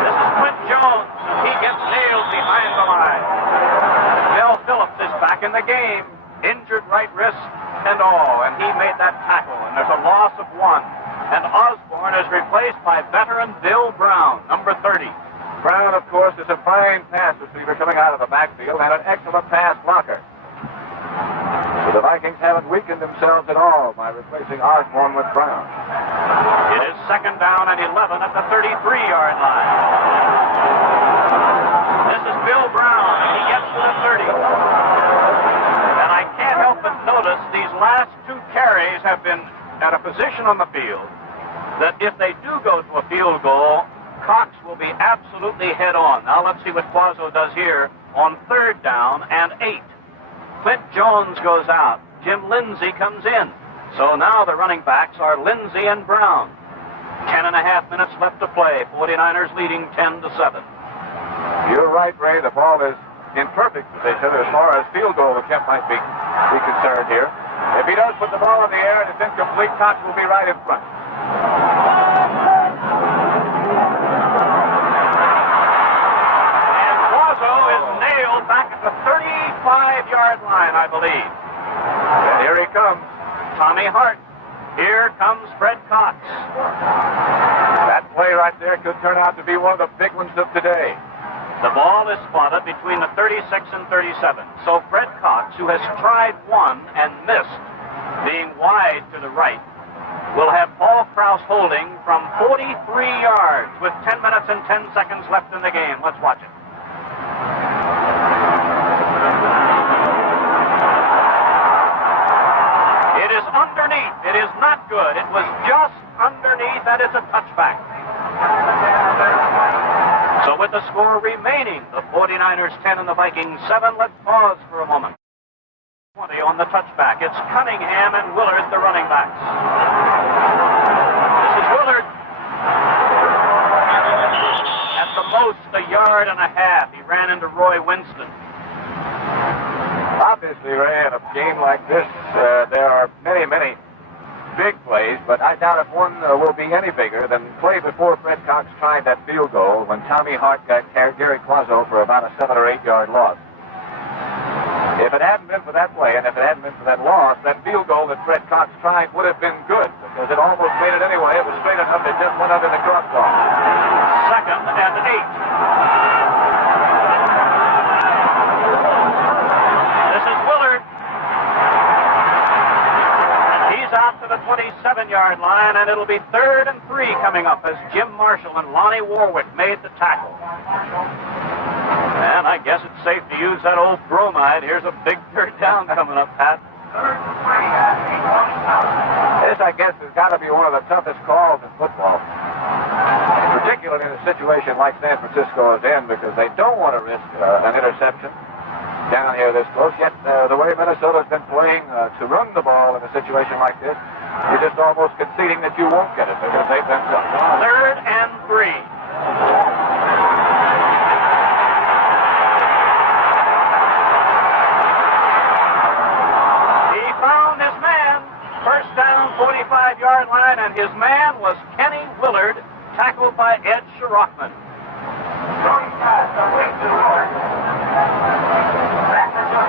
This is Quint Jones. He gets nailed behind the line. Bill Phillips is back in the game, injured right wrist and all, and he made that tackle, and there's a loss of 1. And Osborne is replaced by veteran Bill Brown, number 30. Brown, of course, is a fine pass receiver coming out of the backfield and an excellent pass blocker. So the Vikings haven't weakened themselves at all by replacing Osborne with Brown. It is 2nd down and 11 at the 33-yard line. This is Bill Brown, and he gets to the 30. And I can't help but notice these last 2 carries have been at a position on the field that if they do go to a field goal, Cox will be absolutely head on. Now let's see what Quazzo does here on 3rd down and 8. Quint Jones goes out. Jim Lindsay comes in. So now the running backs are Lindsay and Brown. 10.5 minutes left to play. 49ers leading 10-7. You're right, Ray. The ball is in perfect position as far as field goal attempt might be concerned here. If he does put the ball in the air and it's incomplete, Cox will be right in front. 5-yard line, I believe. And here he comes. Tommy Hart. Here comes Fred Cox. That play right there could turn out to be one of the big ones of today. The ball is spotted between the 36 and 37. So Fred Cox, who has tried one and missed, being wide to the right, will have Paul Krause holding from 43 yards with 10 minutes and 10 seconds left in the game. Let's watch it. It is underneath. It is not good. It was just underneath, and it's a touchback. So with the score remaining, the 49ers 10 and the Vikings 7, let's pause for a moment. 20 on the touchback. It's Cunningham and Willard, the running backs. This is Willard. At the most, 1.5 yards. He ran into Roy Winston. Obviously, Ray, in a game like this, there are many, many big plays, but I doubt if one will be any bigger than the play before Fred Cox tried that field goal when Tommy Hart got Gary Quazzo for about a 7 or 8 yard loss. If it hadn't been for that play, and if it hadn't been for that loss, that field goal that Fred Cox tried would have been good, because it almost made it anyway. It was straight enough, it just went under the crossbar. 2nd and 8. This is Willard. He's out to the 27-yard line, and it'll be 3rd and 3 coming up as Jim Marshall and Lonnie Warwick made the tackle. And I guess it's safe to use that old bromide. Here's a big 3rd down coming up, Pat. This, I guess, has got to be one of the toughest calls in football, particularly in a situation like San Francisco is in, because they don't want to risk an interception down here this close. Yet, the way Minnesota's been playing to run the ball in a situation like this, you're just almost conceding that you won't get it, because they've been so. 3rd and 3. First down, 45-yard line, and his man was Kenny Willard, tackled by Ed Schrockman.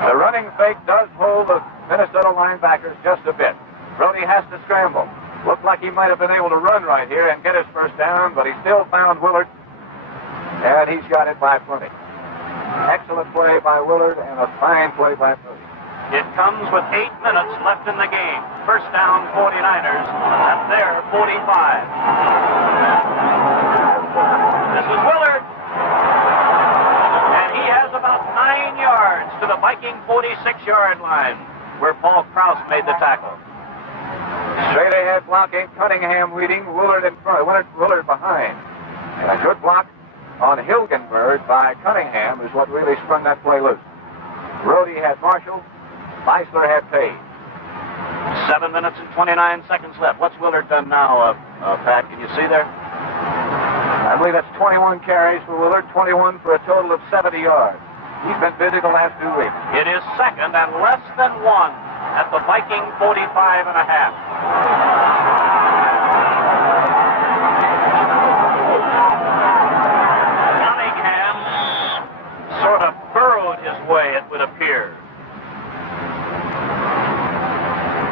The running fake does hold the Minnesota linebackers just a bit. Brody has to scramble. Looked like he might have been able to run right here and get his first down, but he still found Willard, and he's got it by plenty. Excellent play by Willard and a fine play by Brody. It comes with 8 minutes left in the game. First down, 49ers at their 45. This is Willard. And he has about 9 yards to the Viking 46-yard line, where Paul Krause made the tackle. Straight ahead blocking, Cunningham leading, Willard in front, Willard behind. And a good block on Hilgenberg by Cunningham is what really sprung that play loose. Brody had Marshall. Meisler had Page. 7 minutes and 29 seconds left. What's Willard done now, Pat? Can you see there? I believe that's 21 carries for Willard, 21 for a total of 70 yards. He's been busy the last 2 weeks. It is 2nd and less than 1 at the Viking 45 and a half. Cunningham sort of burrowed his way, it would appear.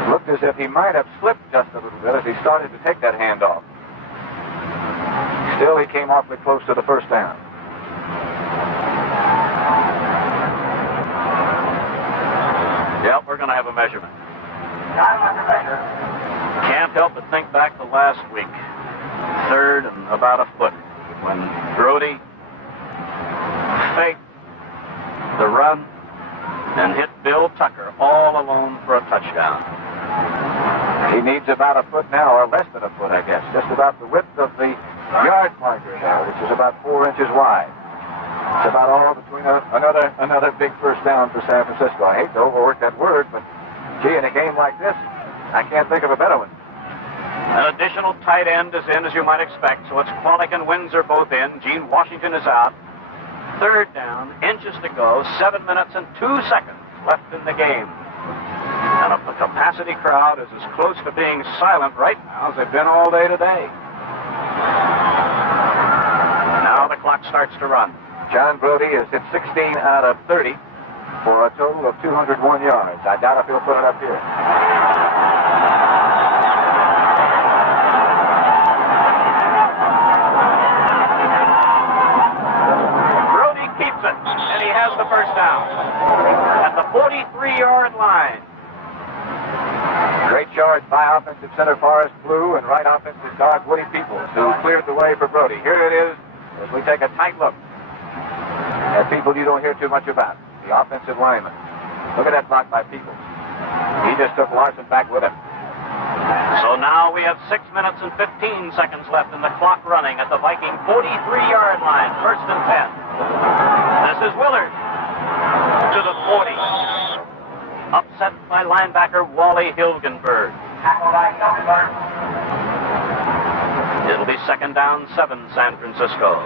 Looked as if he might have slipped just a little bit as he started to take that handoff. Still, he came awfully close to the first down. Yep, we're going to have a measurement. Can't help but think back to last week. 3rd and about a foot when Brody faked the run and hit Bill Tucker all alone for a touchdown. He needs about a foot now, or less than a foot, I guess. Just about the width of the yard marker there, which is about 4 inches wide. It's about all between another big first down for San Francisco. I hate to overwork that word, but gee, in a game like this, I can't think of a better one. An additional tight end is in, as you might expect, so it's Kwolek and Windsor both in. Gene Washington is out. 3rd down, inches to go, 7 minutes and 2 seconds left in the game. And the capacity crowd is as close to being silent right now as they've been all day today. Now the clock starts to run. John Brody has hit 16 out of 30. for a total of 201 yards. I doubt if he'll put it up here. Brody keeps it, and he has the first down at the 43-yard line. Great charge by offensive center Forrest Blue and right offensive guard Woody Peoples, who cleared the way for Brody. Here it is as we take a tight look at people you don't hear too much about, the offensive lineman. Look at that block by Peoples. He just took Larson back with him. So now we have 6 minutes and 15 seconds left and the clock running at the Viking 43-yard line, 1st and 10. This is Willard to the 40. Upset by linebacker Wally Hilgenberg. It'll be 2nd down, 7, San Francisco.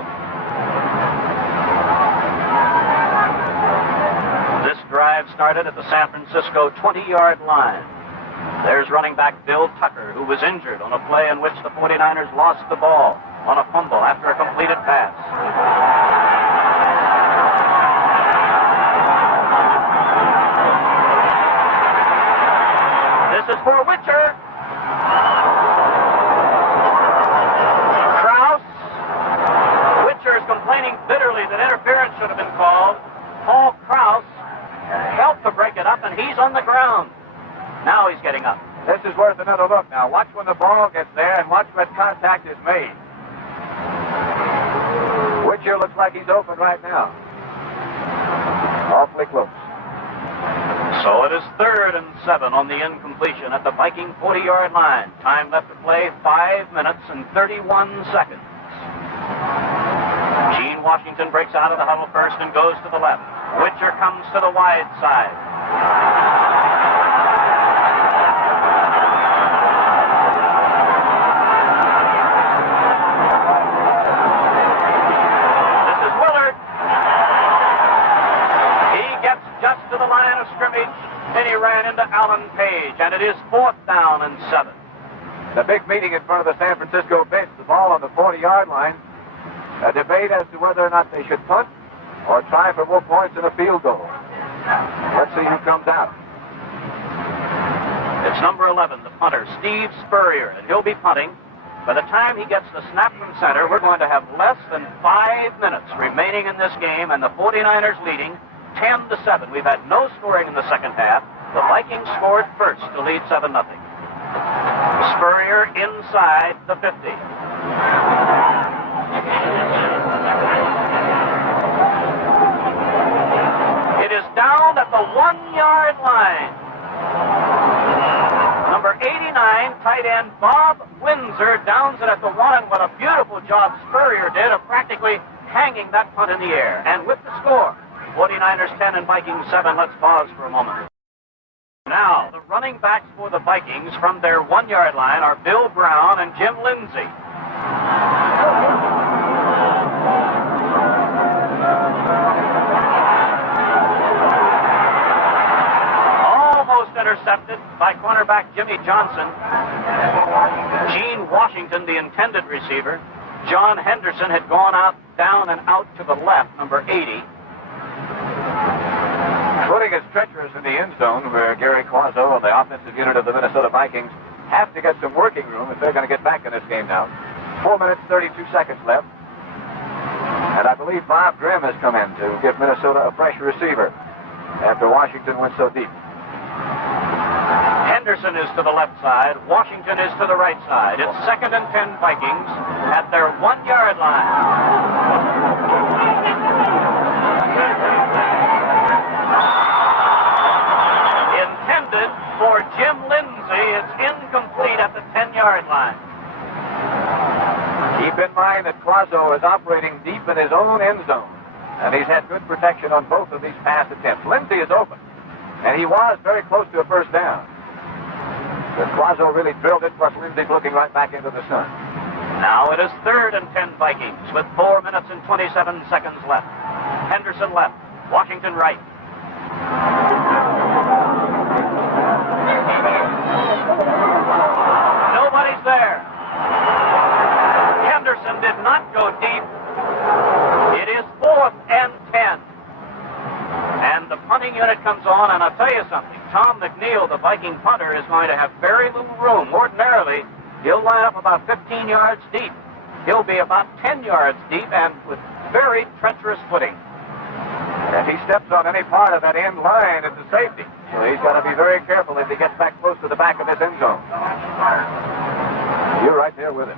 This drive started at the San Francisco 20-yard line. There's running back Bill Tucker, who was injured on a play in which the 49ers lost the ball on a fumble after a completed pass. This is for Witcher. Krause. Witcher is complaining bitterly that interference should have been called. Paul Krause helped to break it up, and he's on the ground. Now he's getting up. This is worth another look. Now watch when the ball gets there and watch when contact is made. Witcher looks like he's open right now. Awfully close. So it is 3rd and 7 on the incompletion at the Viking 40-yard line. Time left to play 5 minutes and 31 seconds. Gene Washington breaks out of the huddle first and goes to the left. Witcher comes to the wide side. This is Willard. He gets just to the line of scrimmage, then he ran into Alan Page, and it is 4th down and 7. The big meeting in front of the San Francisco bench, the ball on the 40-yard line. A debate as to whether or not they should punt or try for more points in a field goal. Let's see who comes out. It's number 11, the punter, Steve Spurrier, and he'll be punting. By the time he gets the snap from center, we're going to have less than 5 minutes remaining in this game, and the 49ers leading 10-7. We've had no scoring in the second half. The Vikings scored first to lead 7-0. Spurrier inside the 50. It is down at the 1-yard line. Number 89, tight end Bob Windsor, downs it at the 1, and what a beautiful job Spurrier did of practically hanging that punt in the air. And with the score, 49ers 10 and Vikings 7. Let's pause for a moment. Now, the running backs for the Vikings from their 1-yard line are Bill Brown and Jim Lindsay. Almost intercepted by cornerback Jimmy Johnson. Gene Washington, the intended receiver. John Henderson had gone out, down and out to the left, number 80. Footing is treacherous in the end zone where Gary Quazzo and the offensive unit of the Minnesota Vikings have to get some working room if they're going to get back in this game now. 4 minutes, 32 seconds left. And I believe Bob Grimm has come in to give Minnesota a fresh receiver after Washington went so deep. Henderson is to the left side. Washington is to the right side. It's 2nd and 10 Vikings at their 1-yard line. Intended for Jim Lindsay. It's incomplete at the 10-yard line. Keep in mind that Quazzo is operating deep in his own end zone, and he's had good protection on both of these pass attempts. Lindsay is open, and he was very close to a first down. But Quazzo really drilled it, plus Lindsay's looking right back into the sun. Now it is 3rd and 10 Vikings with 4 minutes and 27 seconds left. Henderson left, Washington right. Nobody's there. Henderson did not go deep. It is 4th and 10. And the punting unit comes on, and I'll tell you something. Tom McNeil, the Viking punter, is going to have very little room. Ordinarily, he'll line up about 15 yards deep. He'll be about 10 yards deep and with very treacherous footing. If he steps on any part of that end line, it's a safety. So he's got to be very careful as he gets back close to the back of this end zone. You're right there with it.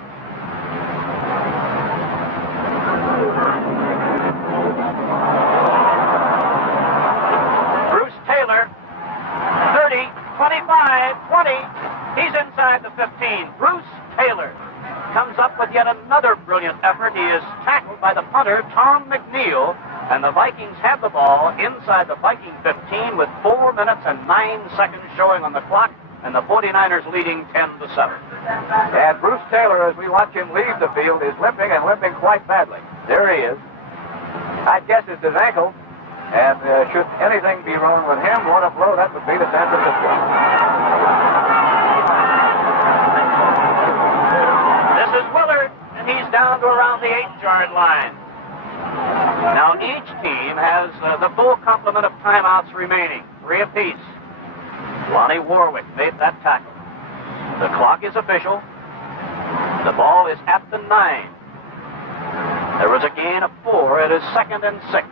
Bruce Taylor, 30, 25, 20. He's inside the 15. Bruce Taylor comes up with yet another brilliant effort. He is tackled by the punter, Tom McNeil, and the Vikings have the ball inside the Viking 15 with 4 minutes and 9 seconds showing on the clock, and the 49ers leading 10-7. And Bruce Taylor, as we watch him leave the field, is limping and limping quite badly. There he is. I'd guess it's his ankle. And should anything be wrong with him, what a blow that would be to San Francisco. This is Willard, and he's down to around the 8-yard line. Now, each team has the full complement of timeouts remaining, 3 apiece. Lonnie Warwick made that tackle. The clock is official. The ball is at the 9. There was a gain of 4. It is 2nd and 6.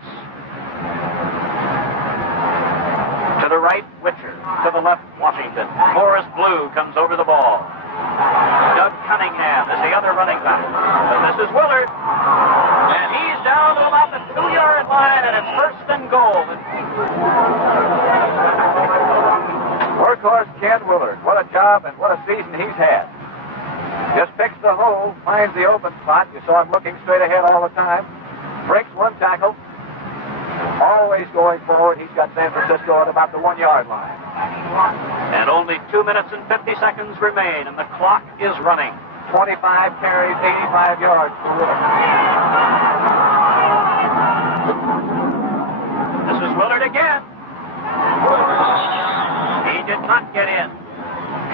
To the right, Witcher. To the left, Washington. Forrest Blue comes over the ball. Doug Cunningham is the other running back. But this is Willard. And he's down to about the 2-yard line, and it's 1st and goal. Workhorse Ken Willard. What a job and what a season he's had. Just picks the hole, finds the open spot. You saw him looking straight ahead all the time. Breaks one tackle. Always going forward. He's got San Francisco at about the 1-yard line. And only 2 minutes and 50 seconds remain, and the clock is running. 25 carries, 85 yards for Willard. This is Willard again. He did not get in.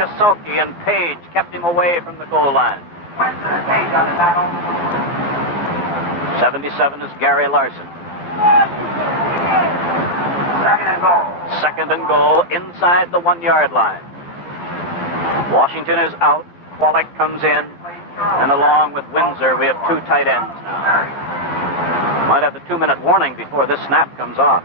Kasoki and Page kept him away from the goal line. 77 is Gary Larson. 2nd and goal inside the 1-yard line. Washington is out. Wallach comes in. And along with Windsor, we have 2 tight ends now. Might have the 2-minute warning before this snap comes off.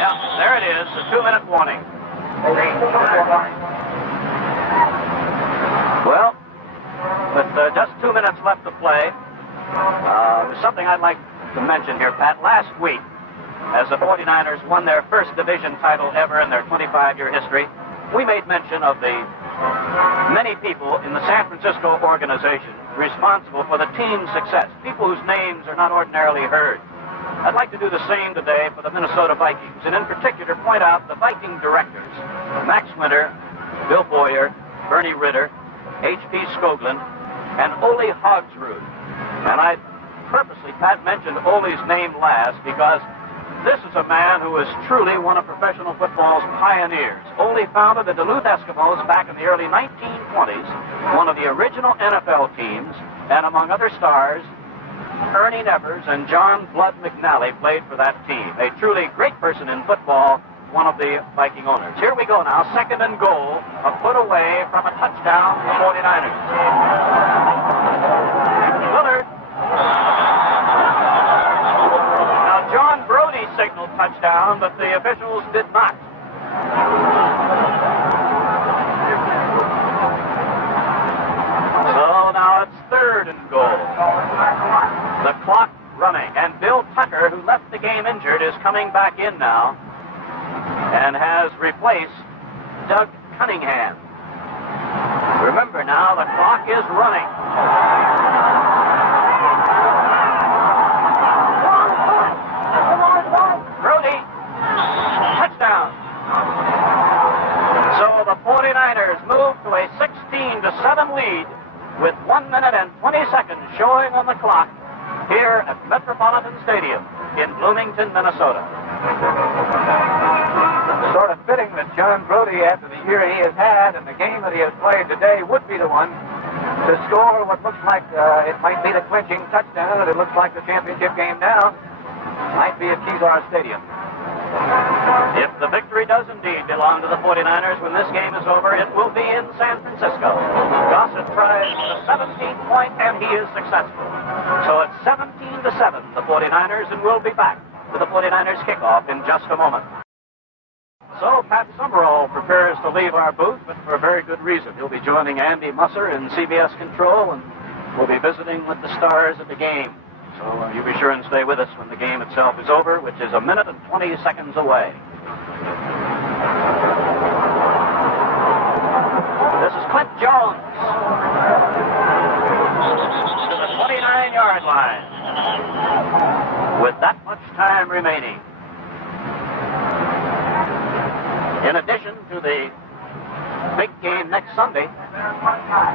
Yeah, there it is, the 2-minute warning. Well, with just 2 minutes left to play, there's something I'd like to mention here, Pat. Last week, as the 49ers won their first division title ever in their 25-year history, we made mention of the many people in the San Francisco organization responsible for the team's success, people whose names are not ordinarily heard. I'd like to do the same today for the Minnesota Vikings, and in particular point out the Viking directors, Max Winter, Bill Boyer, Bernie Ritter, H.P. Skoglund, and Ole Hogsrud. And I purposely, Pat, mentioned Ole's name last because this is a man who is truly one of professional football's pioneers. Ole founded the Duluth Eskimos back in the early 1920s, one of the original NFL teams, and among other stars, Ernie Nevers and John Blood McNally played for that team. A truly great person in football, one of the Viking owners. Here we go now, 2nd and goal, a foot away from a touchdown for the 49ers. Willard. Now, John Brody signaled touchdown, but the officials did not. So now it's 3rd and goal. The clock running, and Bill Tucker, who left the game injured, is coming back in now and has replaced Doug Cunningham. Remember now, the clock is running. Brody, touchdown. So the 49ers move to a 16-7 lead with 1 minute and 20 seconds showing on the clock here at Metropolitan Stadium in Bloomington, Minnesota. Sort of fitting that John Brody, after the year he has had and the game that he has played today, would be the one to score what looks like it might be the clinching touchdown, and it looks like the championship game now might be at Kezar Stadium. If the victory does indeed belong to the 49ers when this game is over, it will be in San Francisco. Gossett tries the 17th point, and he is successful. So it's 17-7, the 49ers, and we'll be back with the 49ers kickoff in just a moment. So Pat Summerall prepares to leave our booth, but for a very good reason. He'll be joining Andy Musser in CBS Control, and we'll be visiting with the stars of the game. So you be sure and stay with us when the game itself is over, which is 1 minute and 20 seconds away. This is Clint Jones to the 29-yard line with that much time remaining. In addition to the big game next Sunday,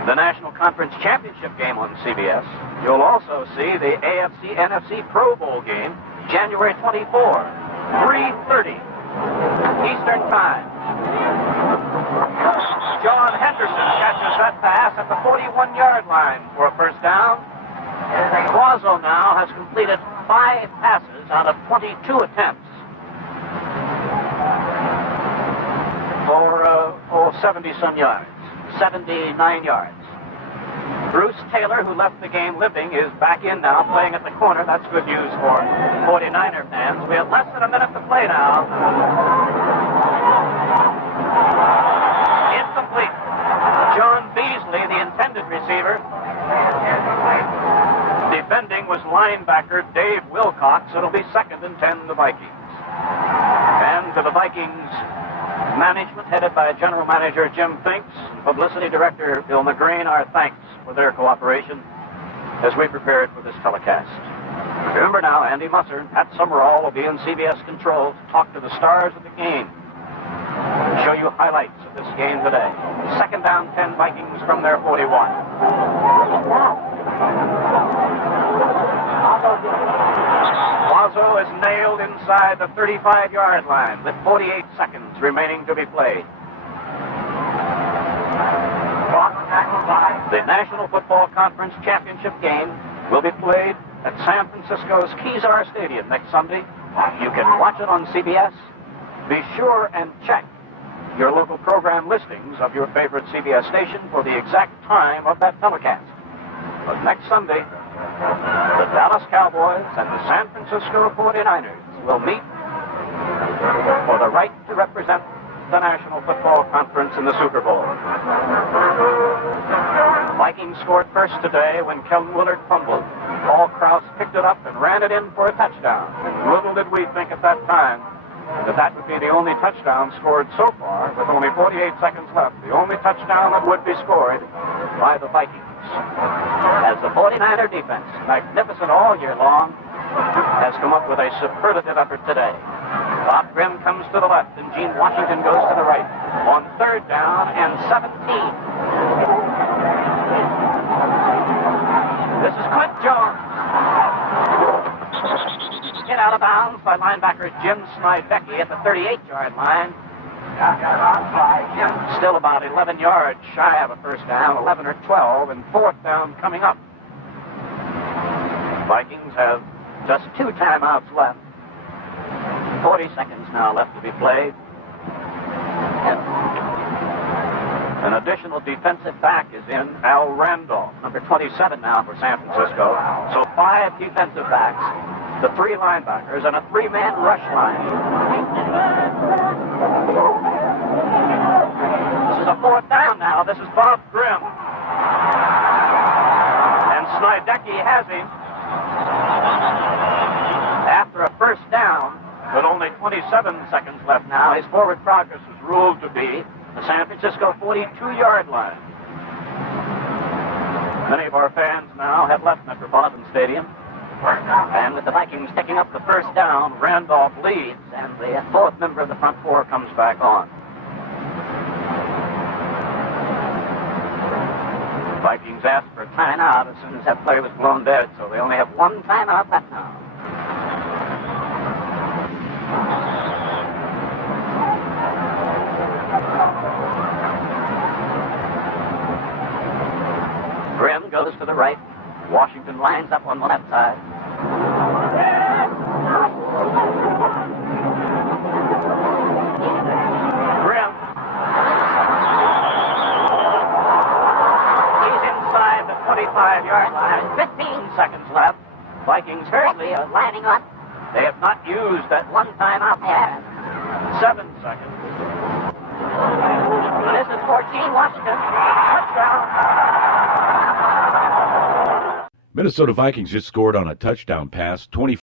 the National Conference Championship game on CBS, you'll also see the AFC NFC Pro Bowl game, January 24, 3:30 Eastern Time. John Henderson catches that pass at the 41-yard line for a first down. Quazzo now has completed 5 passes out of 22 attempts for 70-some yards, 79 yards. Bruce Taylor, who left the game limping, is back in now, playing at the corner. That's good news for 49er fans. We have less than a minute to play now. Incomplete. John Beasley, the intended receiver. Defending was linebacker Dave Wilcox. It'll be 2nd and 10, the Vikings. And to the Vikings management, headed by General Manager Jim Finks, Publicity Director Bill McGrain, our thanks for their cooperation as we prepared for this telecast. Remember now, Andy Musser and Pat Summerall will be in CBS Control to talk to the stars of the game, show you highlights of this game today. 2nd down, 10 Vikings from their 41. Quazzo is nailed inside the 35-yard line with 48 seconds remaining to be played. The National Football Conference Championship game will be played at San Francisco's Kezar Stadium next Sunday. You can watch it on CBS. Be sure and check your local program listings of your favorite CBS station for the exact time of that telecast. But next Sunday, the Dallas Cowboys and the San Francisco 49ers will meet for the right to represent the National Football Conference in the Super Bowl. Vikings scored first today when Kellen Willard fumbled. Paul Krause picked it up and ran it in for a touchdown. Little did we think at that time that would be the only touchdown scored so far, with only 48 seconds left. The only touchdown that would be scored by the Vikings. As the 49er defense, magnificent all year long, has come up with a superlative effort today. Bob Grimm comes to the left, and Gene Washington goes to the right. On 3rd down and 17. This is Clint Jones. Hit out of bounds by linebacker Jim Snidecki at the 38-yard line. Still about 11 yards shy of a first down, 11 or 12, and 4th down coming up. Vikings have just 2 timeouts left. 40 seconds now left to be played. An additional defensive back is in, Al Randolph, number 27 now for San Francisco. So 5 defensive backs, the 3 linebackers, and a 3-man rush line. This is a 4th down now. This is Bob Grimm. And Snidecki has him. After a first down, with only 27 seconds left now, his forward progress is ruled to be the San Francisco 42-yard line. Many of our fans now have left Metropolitan Stadium. And with the Vikings picking up the first down, Randolph leads, and the 4th member of the front 4 comes back on. Vikings asked for a timeout as soon as that play was blown dead, so they only have 1 timeout left now. goes to the right. Washington lines up on the left side. Grimm. He's inside the 25-yard line. 15 seconds left. Vikings hurriedly are lining up. They have not used that one timeout yet. 7 seconds. This is 14, Washington. Touchdown. Minnesota Vikings just scored on a touchdown pass, 20